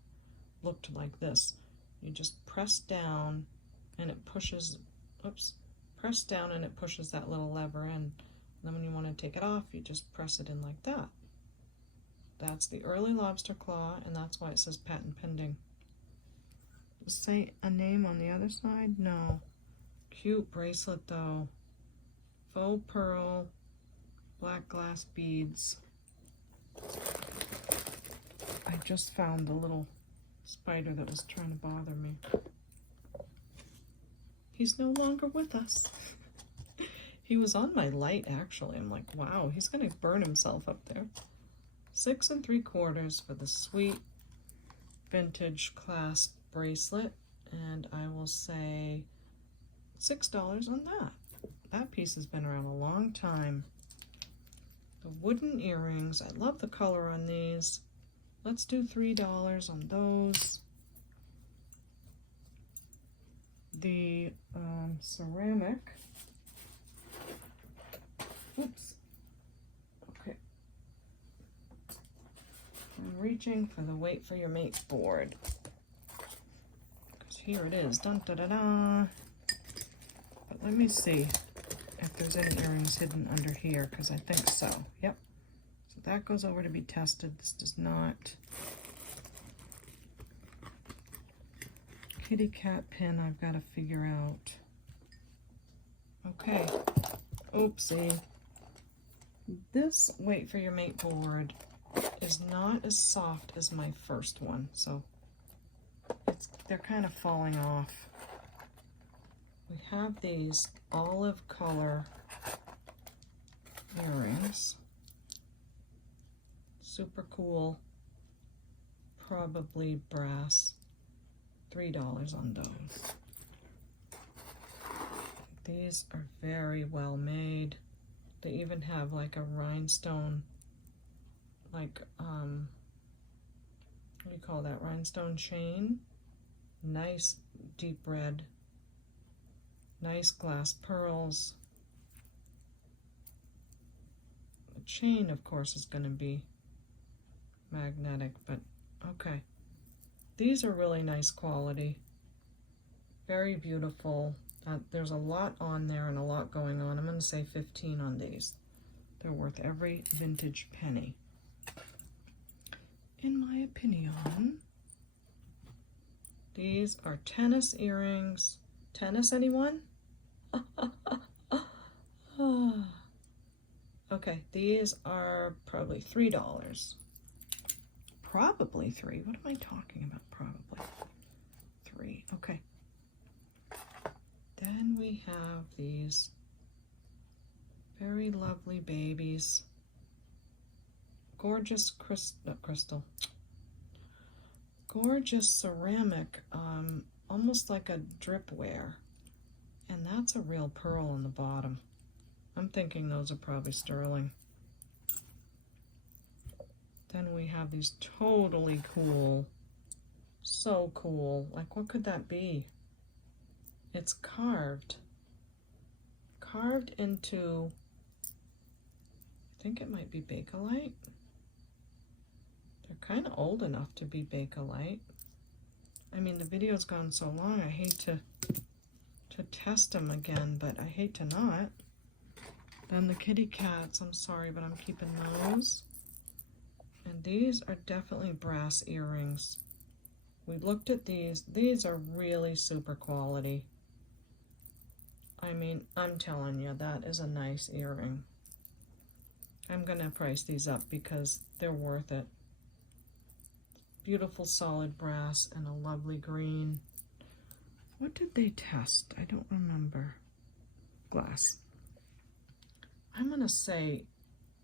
Looked like this. You just press down and it pushes, oops, press down and it pushes that little lever in. And then when you want to take it off, you just press it in like that. That's the early lobster claw, and that's why it says patent pending. Say a name on the other side? No. Cute bracelet though. Faux pearl, black glass beads. I just found the little spider that was trying to bother me. He's no longer with us. He was on my light actually. I'm like, wow, he's gonna burn himself up there. 6 3/4 for the sweet vintage clasp bracelet, and I will say $6 on that. That piece has been around a long time. The wooden earrings, I love the color on these. Let's do $3 on those. The ceramic, oops, okay. I'm reaching for the Wait for Your Mate board. Because here it is, dun da da da. But let me see if there's any earrings hidden under here, because I think so. Yep. So that goes over to be tested. This does not. Kitty cat pin I've got to figure out. Okay. Oopsie. This Wait for Your Mate board is not as soft as my first one, so they're kind of falling off. We have these olive color earrings. Super cool. Probably brass. $3 on those. These are very well made. They even have like a rhinestone, like, what do you call that? Rhinestone chain. Nice deep red. Nice glass pearls. The chain, of course, is going to be magnetic, but okay. These are really nice quality. Very beautiful. There's a lot on there and a lot going on. I'm going to say 15 on these. They're worth every vintage penny, in my opinion. These are tennis earrings. Tennis, anyone? Okay, these are probably $3. Probably 3. What am I talking about? Probably 3. Okay. Then we have these very lovely babies. Gorgeous crystal. Gorgeous ceramic, almost like a dripware. And that's a real pearl on the bottom. I'm thinking those are probably sterling. Then we have these totally cool, so cool. Like, what could that be? It's carved into think it might be Bakelite. They're kind of old enough to be Bakelite. I mean, the video's gone so long, I hate to test them again, but I hate to not. Then the kitty cats, I'm sorry, but I'm keeping those. And these are definitely brass earrings. We looked at these. These are really super quality. I mean, I'm telling you, that is a nice earring. I'm gonna price these up because they're worth it. Beautiful solid brass and a lovely green. What did they test? I don't remember. Glass. I'm gonna say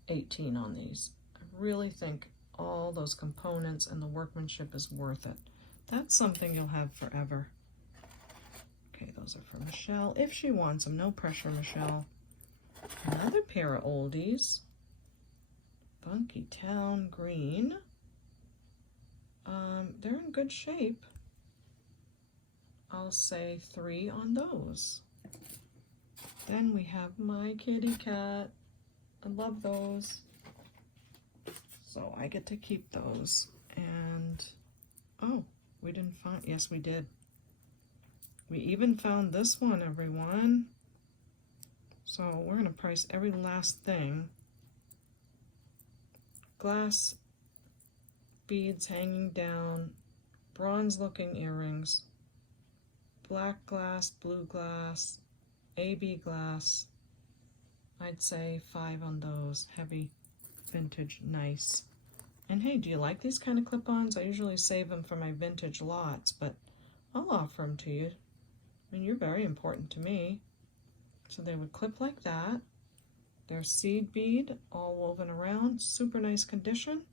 18 on these. I really think all those components and the workmanship is worth it. That's something you'll have forever. Okay, those are for Michelle, if she wants them. No pressure, Michelle. Another pair of oldies. Funky Town Green. They're in good shape. I'll say 3 on those. Then we have my kitty cat. I love those. So I get to keep those. And, oh, we didn't find, yes we did. We even found this one, everyone. So we're gonna price every last thing. Glass beads hanging down, bronze looking earrings, black glass, blue glass, AB glass. I'd say 5 on those. Heavy, vintage, nice. And hey, do you like these kind of clip-ons? I usually save them for my vintage lots, but I'll offer them to you. I mean, you're very important to me. So they would clip like that. They're seed bead, all woven around, super nice condition.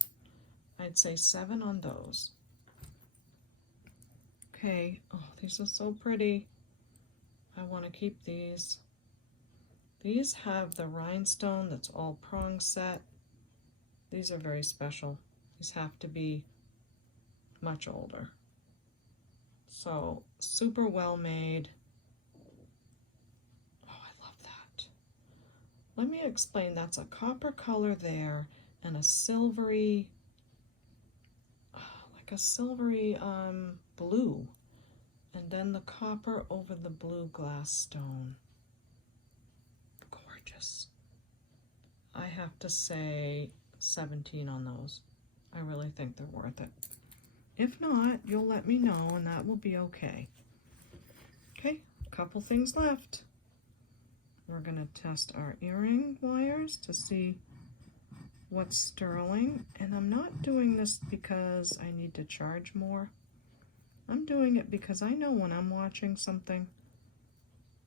I'd say 7 on those. Okay, oh, these are so pretty. I want to keep these. These have the rhinestone that's all prong set. These are very special. These have to be much older. So, super well made. Oh, I love that. Let me explain. That's a copper color there and a silvery, like a silvery blue. And then the copper over the blue glass stone. Gorgeous. I have to say 17 on those. I really think they're worth it. If not, you'll let me know and that will be okay. Okay, a couple things left. We're going to test our earring wires to see what's sterling. And I'm not doing this because I need to charge more. I'm doing it because I know when I'm watching something,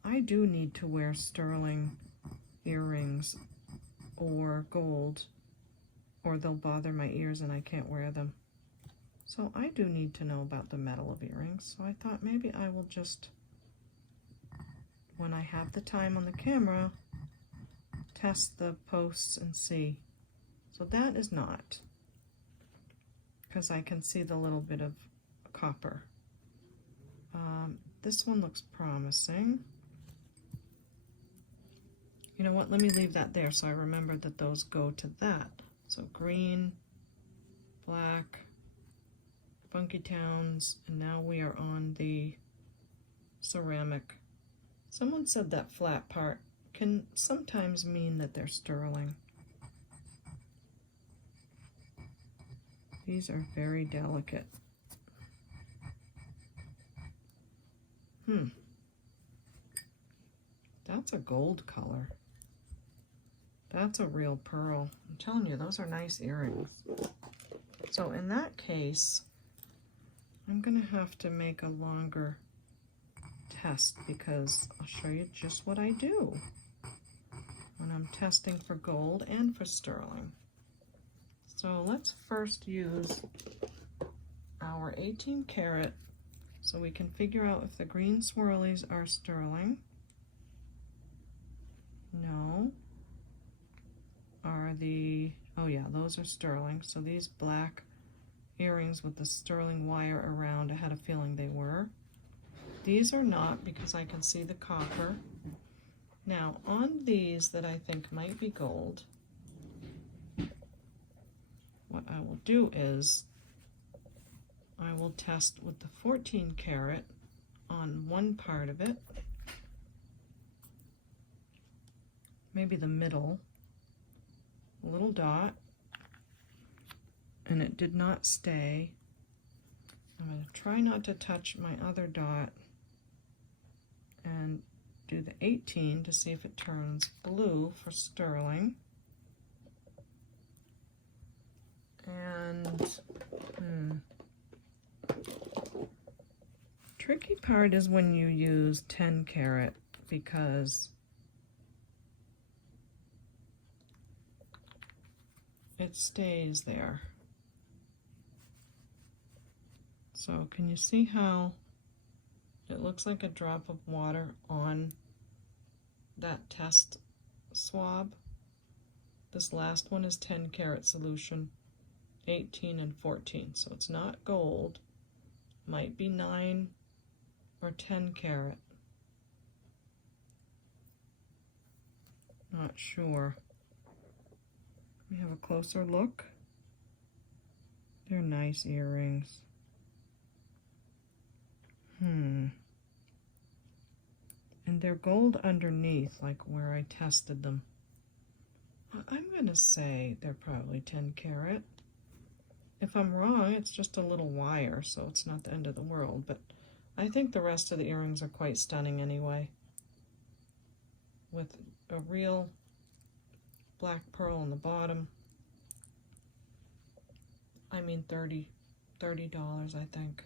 I do need to wear sterling earrings or gold, or they'll bother my ears and I can't wear them. So I do need to know about the metal of earrings. So I thought maybe I will just, when I have the time on the camera, test the posts and see. So that is not, because I can see the little bit of copper. This one looks promising. You know what, let me leave that there so I remember that those go to that. So green, black, Funky Towns, and now we are on the ceramic. Someone said that flat part can sometimes mean that they're sterling. These are very delicate. That's a gold color. That's a real pearl. I'm telling you, those are nice earrings. So in that case, I'm gonna have to make a longer test because I'll show you just what I do when I'm testing for gold and for sterling. So let's first use our 18 karat so we can figure out if the green swirlies are sterling. No. Are the, oh yeah, those are sterling. So these black earrings with the sterling wire around, I had a feeling they were. These are not because I can see the copper. Now on these that I think might be gold, I'll do is I will test with the 14 karat on one part of it, maybe the middle, a little dot, and it did not stay. I'm going to try not to touch my other dot and do the 18 to see if it turns blue for sterling. And tricky part is when you use 10 karat, because it stays there. So can you see how it looks like a drop of water on that test swab? This last one is 10 karat solution, 18 and 14. So it's not gold, might be 9 or 10 karat. Not sure. Let me have a closer look. They're nice earrings. And they're gold underneath, like where I tested them. I'm gonna say they're probably 10 karat. If I'm wrong, it's just a little wire, so it's not the end of the world, but I think the rest of the earrings are quite stunning anyway. With a real black pearl on the bottom. I mean $30, I think.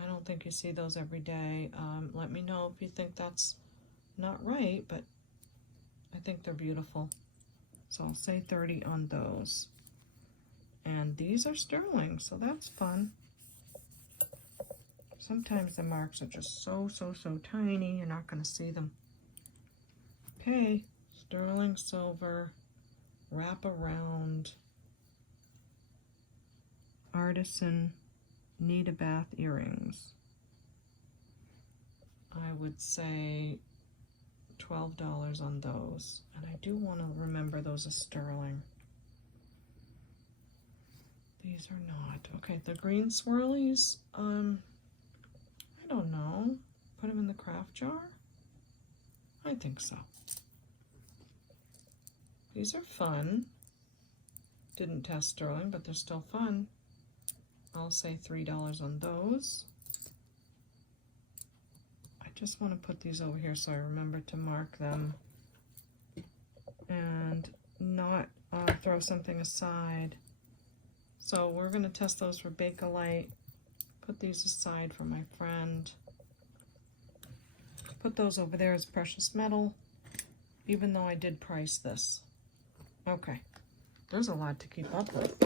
I don't think you see those every day. Let me know if you think that's not right, but I think they're beautiful. So I'll say 30 on those. And these are sterling, so that's fun. Sometimes the marks are just so tiny, you're not going to see them. Okay, sterling silver, wrap around, artisan, need a bath earrings. I would say $12 on those, and I do want to remember those are sterling. These are not. Okay, the green swirlies, I don't know. Put them in the craft jar? I think so. These are fun. Didn't test sterling, but they're still fun. I'll say $3 on those. I just want to put these over here so I remember to mark them and not throw something aside. So we're going to test those for Bakelite. Put these aside for my friend. Put those over there as precious metal, even though I did price this. Okay, there's a lot to keep up with.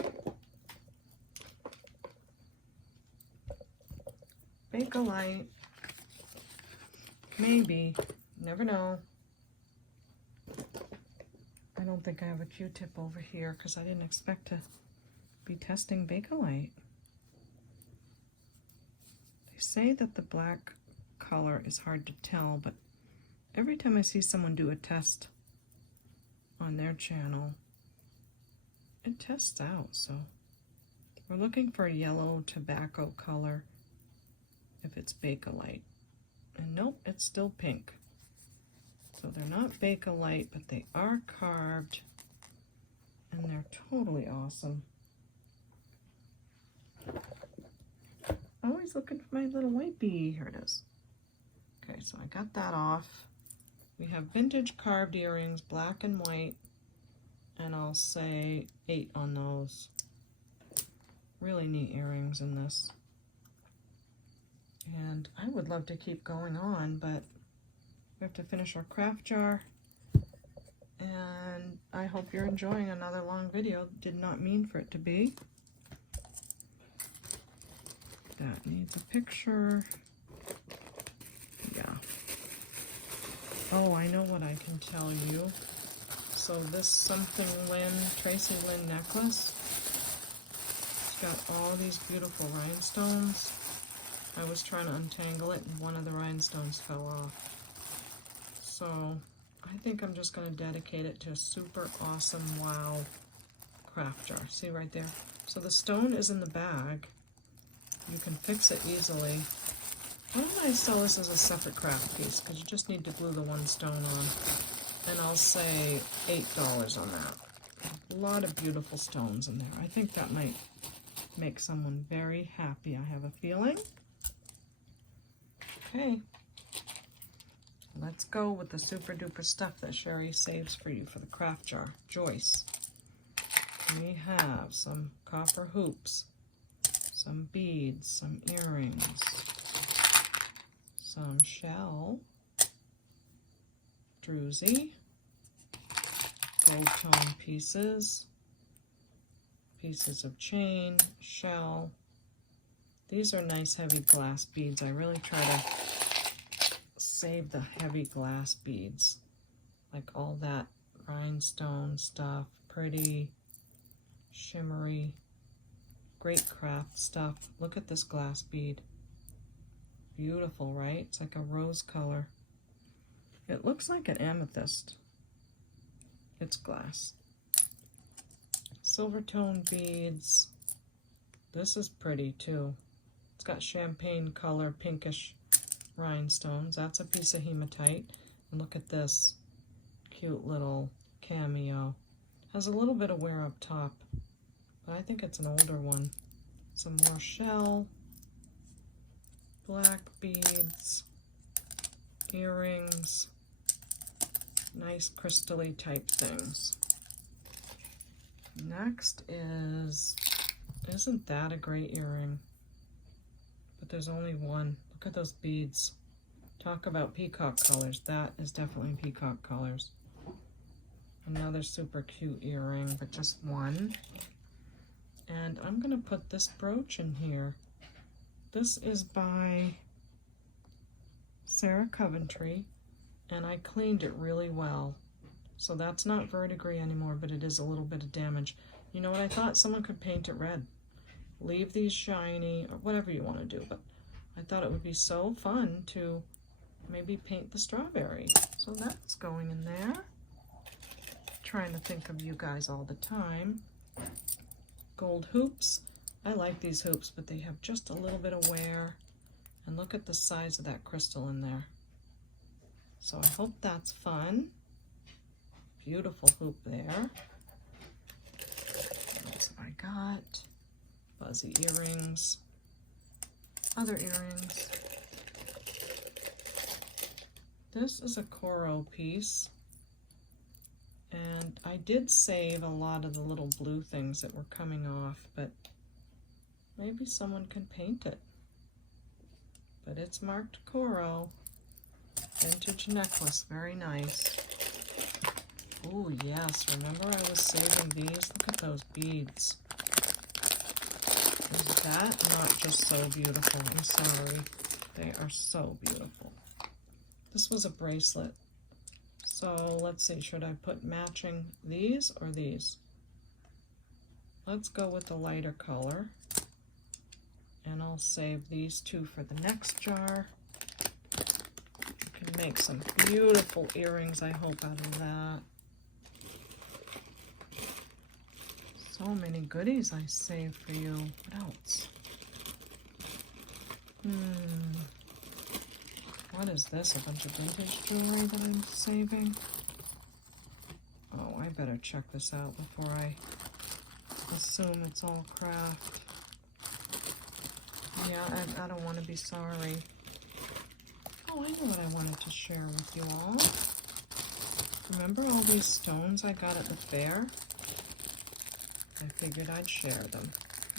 Bakelite, maybe, never know. I don't think I have a Q-tip over here because I didn't expect to be testing Bakelite. They say that the black color is hard to tell, but every time I see someone do a test on their channel, it tests out. So we're looking for a yellow tobacco color if it's Bakelite. And nope, it's still pink. So they're not Bakelite, but they are carved, and they're totally awesome. Always looking for my little white bee. Here it is. Okay, so I got that off. We have vintage carved earrings, black and white, and I'll say 8 on those. Really neat earrings in this. And I would love to keep going on, but we have to finish our craft jar. And I hope you're enjoying another long video. Did not mean for it to be. That needs a picture. Yeah. Oh, I know what I can tell you. So this something Lynn, Tracy Lynn necklace, it's got all these beautiful rhinestones. I was trying to untangle it and one of the rhinestones fell off. So I think I'm just going to dedicate it to a super awesome wow craft jar. See right there? So the stone is in the bag. You can fix it easily. Why don't I sell this as a separate craft piece? Because you just need to glue the one stone on. And I'll say $8 on that. A lot of beautiful stones in there. I think that might make someone very happy, I have a feeling. Okay. Let's go with the super duper stuff that Sherry saves for you for the craft jar. Joyce. We have some copper hoops, some beads, some earrings, some shell, druzy, gold tone pieces, pieces of chain, shell. These are nice heavy glass beads. I really try to save the heavy glass beads, like all that rhinestone stuff, pretty, shimmery, great craft stuff. Look at this glass bead. Beautiful, right? It's like a rose color. It looks like an amethyst. It's glass. Silver tone beads. This is pretty too. It's got champagne color, pinkish rhinestones. That's a piece of hematite. And look at this cute little cameo. Has a little bit of wear up top, but I think it's an older one. Some more shell, black beads, earrings, nice crystally type things. Next is, isn't that a great earring? But there's only one. Look at those beads. Talk about peacock colors. That is definitely peacock colors. Another super cute earring, but just one. And I'm going to put this brooch in here. This is by Sarah Coventry, and I cleaned it really well. So that's not verdigris anymore, but it is a little bit of damage. You know what I thought? Someone could paint it red. Leave these shiny, or whatever you want to do, but I thought it would be so fun to maybe paint the strawberry. So that's going in there. Trying to think of you guys all the time. Gold hoops. I like these hoops, but they have just a little bit of wear. And look at the size of that crystal in there. So I hope that's fun. Beautiful hoop there. What else have I got? Fuzzy earrings. Other earrings. This is a coral piece. And I did save a lot of the little blue things that were coming off, but maybe someone can paint it. But it's marked coral. Vintage necklace, very nice. Oh yes, remember I was saving these? Look at those beads. Is that not just so beautiful? I'm sorry. They are so beautiful. This was a bracelet. So let's see, should I put matching these or these? Let's go with the lighter color. And I'll save these two for the next jar. You can make some beautiful earrings, I hope, out of that. So many goodies I saved for you. What else? What is this? A bunch of vintage jewelry that I'm saving? Oh, I better check this out before I assume it's all craft. Yeah, I don't want to be sorry. Oh, I know what I wanted to share with you all. Remember all these stones I got at the fair? I figured I'd share them.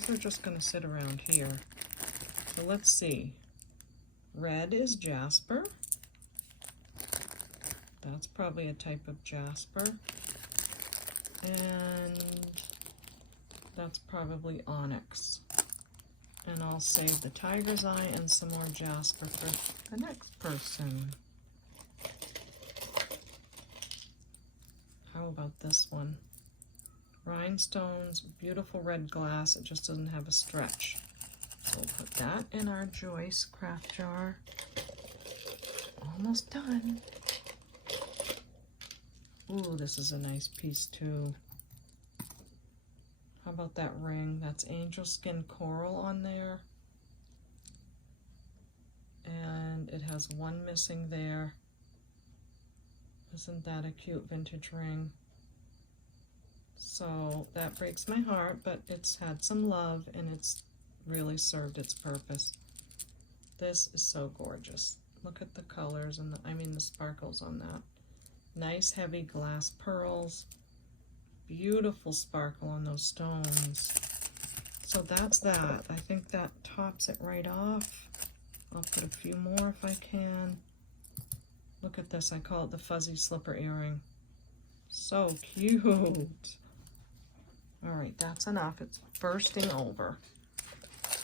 They're just going to sit around here. So let's see. Red is jasper. That's probably a type of jasper. And that's probably onyx. And I'll save the tiger's eye and some more jasper for the next person. How about this one? Rhinestones, beautiful red glass. It just doesn't have a stretch. So we'll put that in our Joyce craft jar. Almost done. Ooh, this is a nice piece too. about that ring? That's angel skin coral on there. And it has one missing there. Isn't that a cute vintage ring? So that breaks my heart, but it's had some love and it's really served its purpose. This is so gorgeous. Look at the colors and the sparkles on that. Nice heavy glass pearls. Beautiful sparkle on those stones. So that's that. I think that tops it right off. I'll put a few more if I can. Look at this. I call it the fuzzy slipper earring. So cute. All right, that's enough. It's bursting over.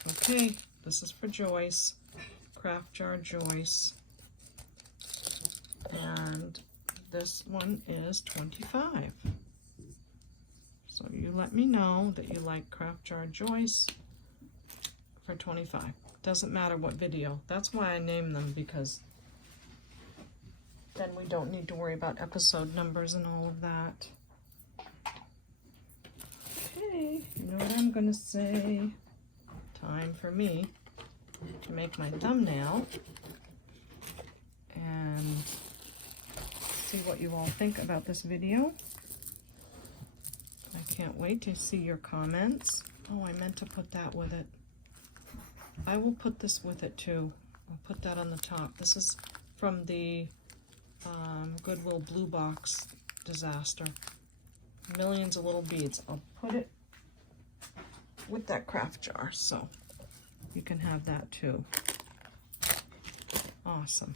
Okay, this is for Joyce. Craft Jar Joyce. And this one is $25. So you let me know that you like Craft Jar Joyce for $25. Doesn't matter what video. That's why I name them, because then we don't need to worry about episode numbers and all of that. Okay, you know what I'm gonna say? Time for me to make my thumbnail and see what you all think about this video. I can't wait to see your comments. Oh, I meant to put that with it. I will put this with it too. I'll put that on the top. This is from the Goodwill Blue Box disaster. Millions of little beads. I'll put it with that craft jar, so you can have that too. Awesome.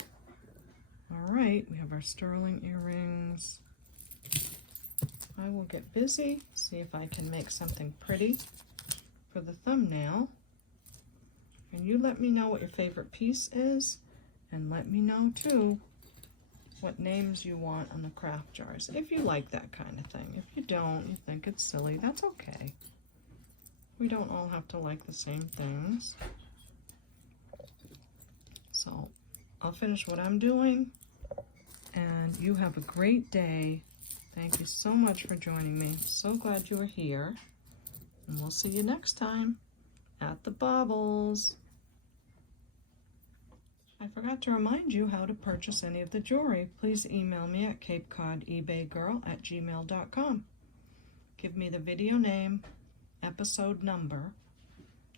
All right, we have our sterling earrings. I will get busy, see if I can make something pretty for the thumbnail. And you let me know what your favorite piece is, and let me know too what names you want on the craft jars, if you like that kind of thing. If you don't, you think it's silly, that's okay. We don't all have to like the same things. So I'll finish what I'm doing, and you have a great day. Thank you so much for joining me. So glad you were here, and we'll see you next time at the Baubles. I forgot to remind you how to purchase any of the jewelry. Please email me at CapeCodEbayGirl@gmail.com. Give me the video name, episode number,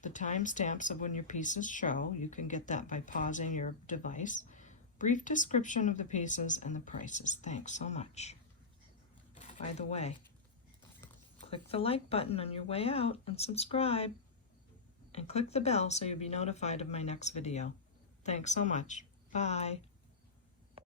the timestamps of when your pieces show. You can get that by pausing your device. Brief description of the pieces and the prices. Thanks so much. By the way, click the like button on your way out and subscribe. And click the bell so you'll be notified of my next video. Thanks so much. Bye.